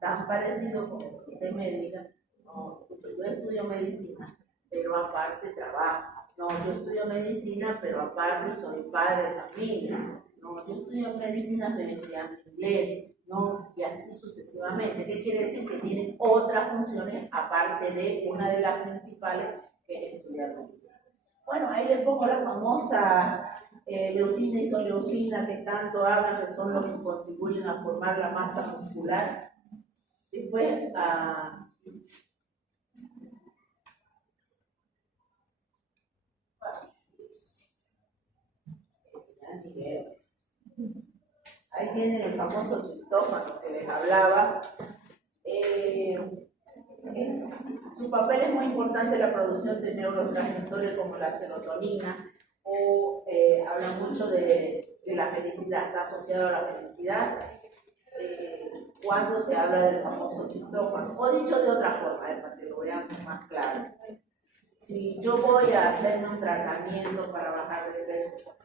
Tan parecido como que usted me diga, no, yo estudio medicina, pero aparte trabajo. No, yo estudio medicina, pero aparte soy padre de familia. No, yo estudio medicina, estoy estudiando inglés. No, y así sucesivamente. ¿Qué quiere decir? Que tienen otras funciones aparte de una de las principales, que es estudiar medicina. Bueno, ahí les pongo la famosa leucina y isoleucina que tanto hablan, que son los que contribuyen a formar la masa muscular. Después, ahí tienen el famoso triptófano que les hablaba. Su papel es muy importante en la producción de neurotransmisores como la serotonina, o habla mucho de la felicidad, está asociado a la felicidad. Cuando se habla del famoso triptófano, o dicho de otra forma, para que lo veamos más claro. Si yo voy a hacerme un tratamiento para bajar de peso,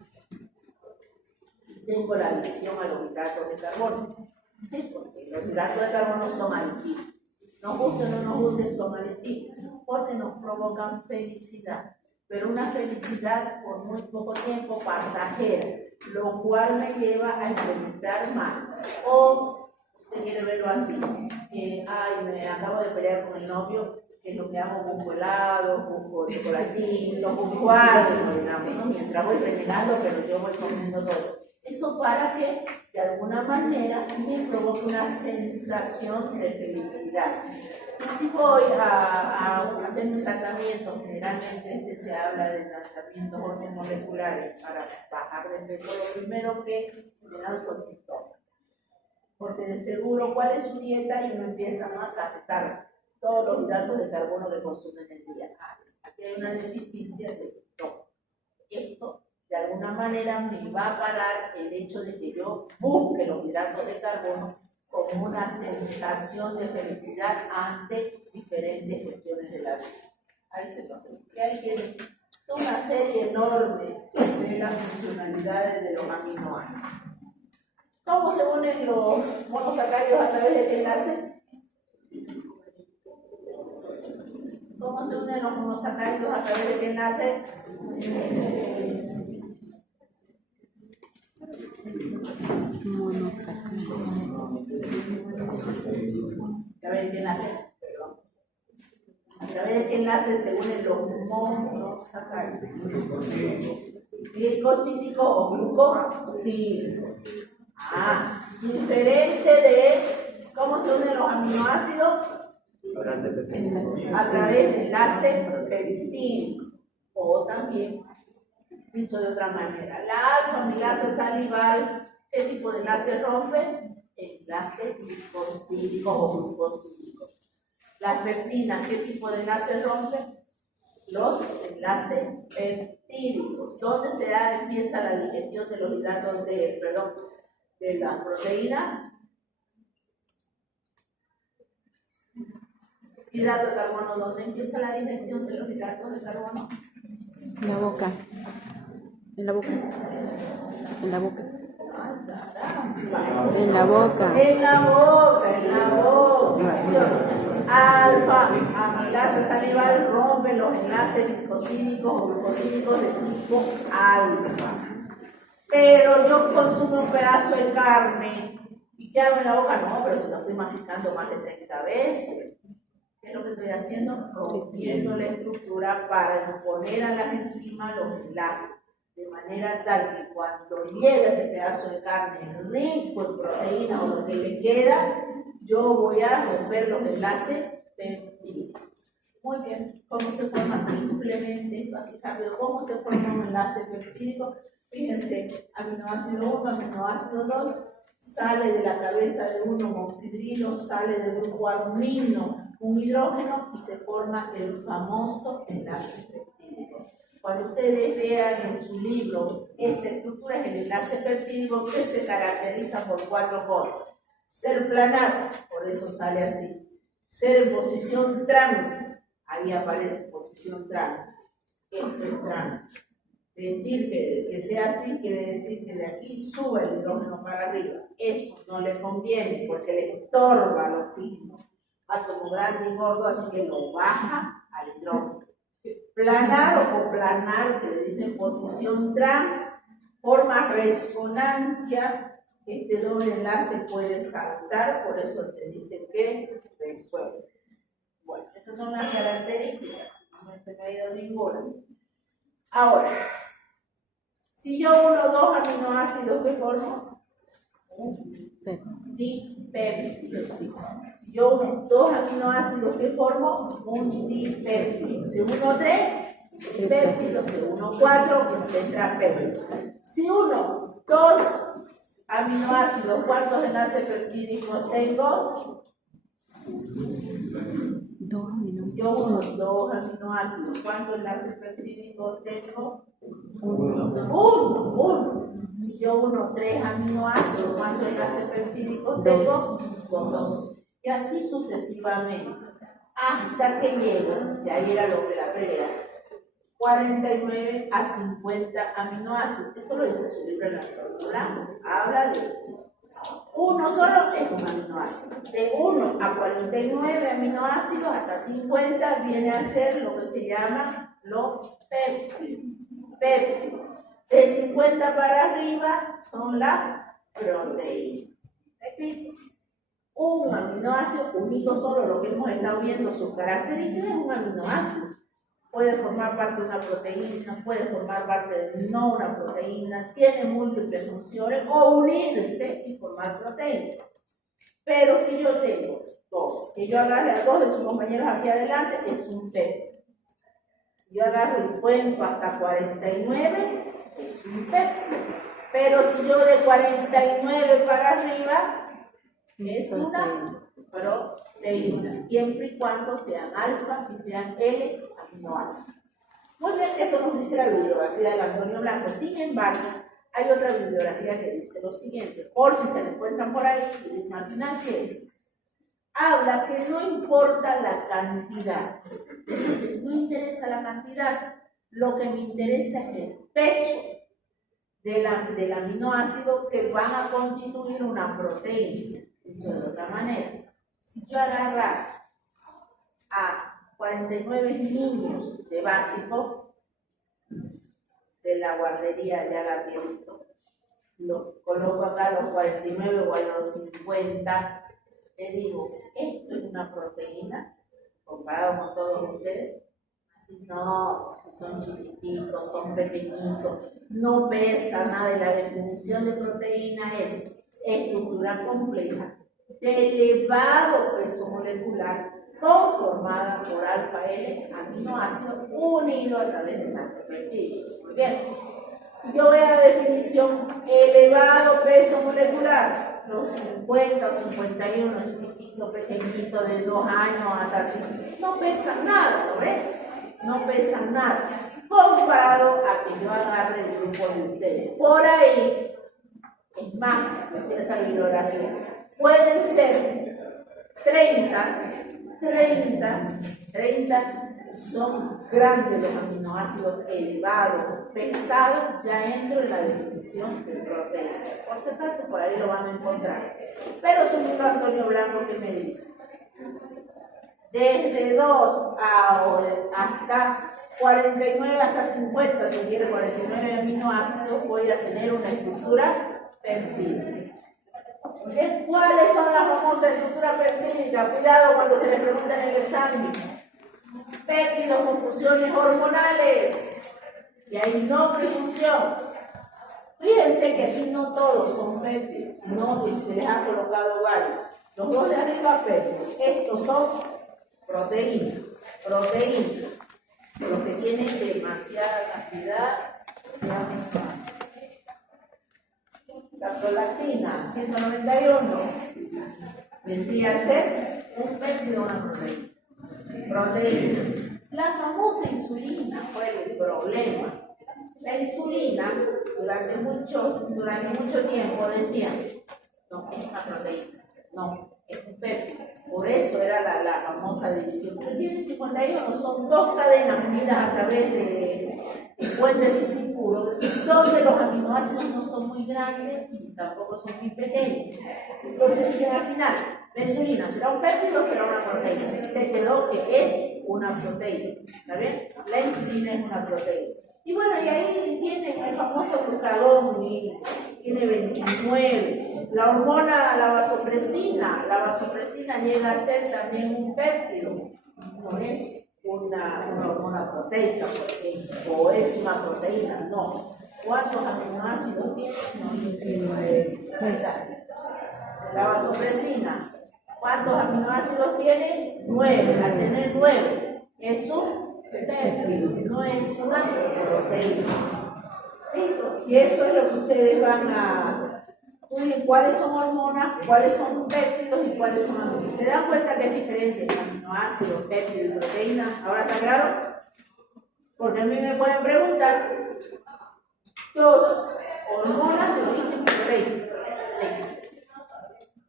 tengo la adicción a los hidratos de carbono. Sí, porque los hidratos de carbono son adictivos. Nos guste o no nos guste, son adictivos, porque nos provocan felicidad, pero una felicidad por muy poco tiempo, pasajera, lo cual me lleva a experimentar más. O, si usted quiere verlo así, me acabo de pelear con el novio, que es lo que hago, busco helado, busco chocolatito, busco algo, digamos, ¿no? Mientras voy rellenando, pero yo voy comiendo todo. Eso para que de alguna manera me provoque una sensación de felicidad. Y si voy a hacer un tratamiento, generalmente se habla de tratamientos ortomoleculares para bajar de peso, lo primero que me dan son triptófanos. Porque de seguro, ¿cuál es su dieta? Y uno empieza a captar todos los hidratos de carbono que consume en el día. Aquí hay una deficiencia de triptófano. Esto de alguna manera me va a parar el hecho de que yo busque los hidratos de carbono como con una sensación de felicidad ante diferentes cuestiones de la vida. Ahí se lo tengo. Y ahí tiene una serie enorme de las funcionalidades de los aminoácidos. ¿Cómo se unen los monosacáridos a través del enlace? ¿Cómo se unen los monosacáridos a través del enlace? A través del enlace, perdón. A través del enlace se unen los monosacáridos. Glicosídicos o glucosídicos. Diferente de cómo se unen los aminoácidos a través del enlace peptídico, o también, dicho de otra manera, la alfa-amilasa salival, ¿qué tipo de enlace rompe? Enlace glicosídico o glucosídico. Las peptinas, ¿qué tipo de enlace rompen? Los enlaces peptídicos. ¿Dónde empieza la digestión de los hidratos de la proteína? Hidrato de carbono, ¿dónde empieza la digestión de los hidratos de carbono? En la boca. En la boca. En la boca. En la boca. En la boca, en la boca. Alfa amilasa salival rompe los enlaces glicosídicos o glucosídicos de tipo alfa. Pero yo consumo un pedazo de carne y ¿qué hago en la boca? No, pero si lo estoy masticando más de 30 veces. ¿Qué es lo que estoy haciendo? Rompiendo la estructura para poner a las enzimas los enlaces. De manera tal que cuando llegue ese pedazo de carne rico en proteína o lo que le queda, yo voy a romper los enlaces peptídicos. Muy bien, ¿cómo se forma simplemente, así rápido, cómo se forma un enlace peptídico? Fíjense, aminoácido 1, aminoácido 2, sale de la cabeza de un homoxidrilo, sale del grupo amino, un hidrógeno y se forma el famoso enlace peptídico. Cuando ustedes vean en su libro esa estructura es el enlace peptídico que se caracteriza por 4 cosas. Ser planar, por eso sale así. Ser en posición trans, ahí aparece posición trans. Esto es trans. Decir que sea así quiere decir que de aquí sube el hidrógeno para arriba. Eso no le conviene porque le estorba el oxígeno. Átomo grande y gordo, así que lo baja al hidrógeno. Planar o coplanar, que le dicen posición trans, forma resonancia. Este doble enlace puede saltar, por eso se dice que resuelve. Bueno, esas son las características. No se me ha ido ninguna. Ahora, si yo uno dos aminoácidos, ¿qué formo? Un dipéptido. Si yo uno dos aminoácidos, ¿qué formo? Un dipéptido. Si uno 3, péptido. Si uno 4, tetrapéptido. Si uno 2 aminoácidos, ¿cuántos enlaces peptídicos tengo? 2 aminoácidos. Yo uno 2 aminoácidos, ¿cuántos enlaces peptídicos tengo? 1. Si yo uno 3 aminoácidos, ¿cuántos enlaces peptídicos tengo? 2. Y así sucesivamente, hasta que llego, y ahí era lo que la pelea, 49 a 50 aminoácidos. Eso lo dice su libro El Antorograma. Habla de uno solo es un aminoácido. De 1 a 49 aminoácidos hasta 50 viene a ser lo que se llama los péptidos. De 50 para arriba son las proteínas. Repito, un aminoácido único solo, lo que hemos estado viendo, sus características, es un aminoácido. Puede formar parte de una proteína, puede formar parte de no una proteína, tiene múltiples funciones, o unirse y formar proteínas. Pero si yo tengo 2, que yo agarre a 2 de sus compañeros aquí adelante, es un péptido. Si yo agarro y cuento hasta 49, es un péptido. Pero si yo de 49 para arriba, es una proteína, siempre y cuando sean alfa y sean L aminoácidos. Muy bien, eso nos dice la bibliografía de Antonio Blanco. Sin embargo, hay otra bibliografía que dice lo siguiente, por si se le encuentran por ahí, y dicen al final, ¿qué es? Habla que no importa la cantidad, entonces no interesa la cantidad, lo que me interesa es el peso del aminoácido que van a constituir una proteína. Dicho de otra manera, si yo agarrara a 49 niños de básico de la guardería de Agapiento, los coloco acá a los 49 o a los 50, le digo, ¿esto es una proteína? Comparado con todos ustedes. Así no, así son chiquititos, son pequeñitos, no pesa nada. Y la definición de proteína es estructura compleja de elevado peso molecular conformada por alfa L aminoácidos unidos a través de enlaces peptídicos. Muy bien. Si yo veo la definición, elevado peso molecular, los 50 o 51 chiquititos, pequeñitos de 2 años hasta 5, no pesan nada, ¿no ves? No pesan nada, comparado a que yo agarre el grupo de ustedes. Por ahí, es más, decía esa bibliografía, pueden ser 30, son grandes los aminoácidos elevados, pesados, ya entro en la definición de proteína. Por si acaso, por ahí lo van a encontrar. Pero es un libro Antonio Blanco que me dice, desde 2 hasta 49, hasta 50, si quiere 49 aminoácidos, voy a tener una estructura peptídica. ¿Cuáles son las famosas estructuras peptídicas? Cuidado cuando se les pregunta en el examen. Péptidos con funciones hormonales. Y hay no presunción. Fíjense que aquí no todos son péptidos, sino que se les ha colocado varios. Los dos de arriba péptidos. Estos son proteínas. Los que tienen demasiada cantidad de aminoácidos. La prolactina 191 vendría a ser un péptido, una proteína. La famosa insulina fue el problema. La insulina, durante mucho tiempo decían, no, es una proteína, no, es un péptido. Por eso era la famosa división. El 1051 son 2 cadenas unidas a través de puentes de sulfuro, donde los aminoácidos no son muy grandes y tampoco son muy pequeños. Entonces, al final, la insulina será un péptido o será una proteína. Se quedó que es una proteína. ¿Está bien? La insulina es una proteína. Y bueno, y ahí tiene el famoso glucagón, y tiene 29. La hormona, la vasopresina llega a ser también un péptido. No es una hormona proteica, o es una proteína, no. ¿Cuántos aminoácidos tiene? La vasopresina, ¿cuántos aminoácidos tiene? 9. Al tener 9, es un péptido, no es una proteína. ¿Listo? Y eso es lo que ustedes van a estudiar, cuáles son hormonas, cuáles son péptidos y cuáles son aminoácidos. ¿Se dan cuenta que es diferente aminoácidos, péptidos y proteínas? ¿Ahora está claro? Porque a mí me pueden preguntar 2 hormonas de origen proteico.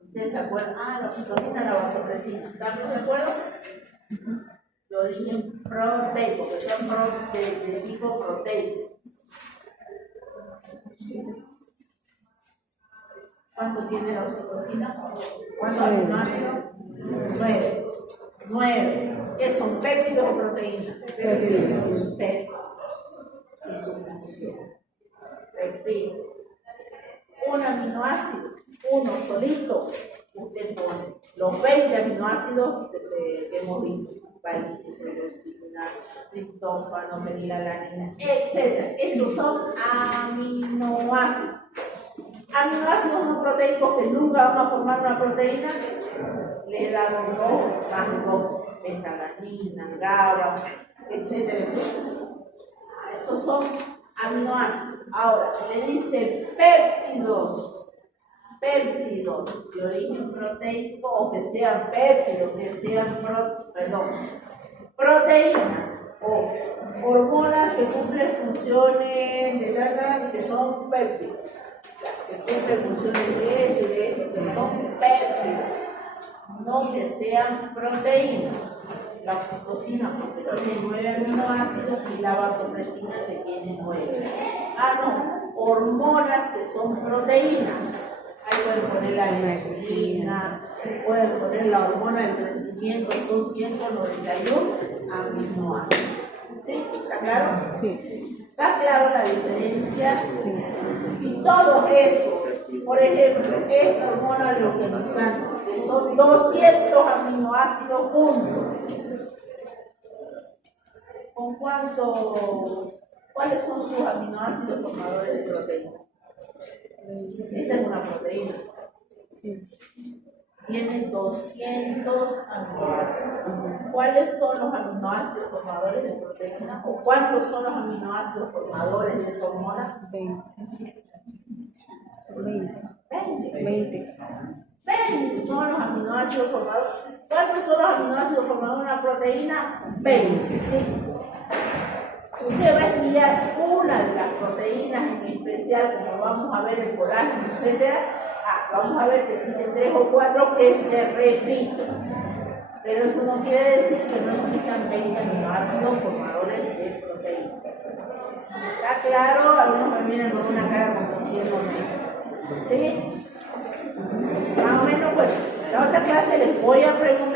¿Ustedes se acuerdan? La oxitocina, la vasopresina. ¿Estamos de acuerdo? De origen proteico, que son de tipo proteico. ¿Cuánto tiene la oxitocina? ¿Cuántos aminoácidos? 9. ¿Qué son? ¿Péptidos o proteínas? Péptidos. Y su función. Péptido. Un aminoácido, uno solito, usted pone los 20 aminoácidos que hemos visto. Valine, triptófano, fenilalanina, etc. Esos son aminoácidos. Aminoácidos no proteicos que nunca van a formar una proteína, le dan 2 más 2, betalanina, GABA, etcétera. Esos son aminoácidos. Ahora, se le dice péptidos de origen proteico, o que sean péptidos, que sean proteínas o hormonas que cumplen funciones que son péptidos. cumple funciones de esto y de esto, que son péptidos, no que sean proteínas. La oxitocina porque tiene 9 aminoácidos y la vasopresina que tiene 9. No, hormonas que son proteínas. Ahí pueden poner la insulina, pueden poner la hormona del crecimiento, son 191 aminoácidos. ¿Sí? ¿Está claro? Sí. ¿Está claro la diferencia? Sí. Y todo eso, por ejemplo, esta hormona leuquemizante, que son 200 aminoácidos juntos. ¿Con cuáles son sus aminoácidos formadores de proteína? Esta es una proteína. Sí. Tiene 200 aminoácidos. ¿Cuáles son los aminoácidos formadores de proteína? ¿O cuántos son los aminoácidos formadores de esa hormona? 20. 20. 20 son los aminoácidos formadores. ¿Cuántos son los aminoácidos formadores de una proteína? 20. Si usted va a estudiar una de las proteínas en especial, como vamos a ver el colágeno, etc., vamos a ver que existen 3 o 4 que se repiten. Pero eso no quiere decir que no existan 20 aminoácidos formadores de proteína. ¿Está claro? Algunos me vienen con una cara como diciéndome. ¿Sí? Más o menos, pues, la otra clase les voy a preguntar.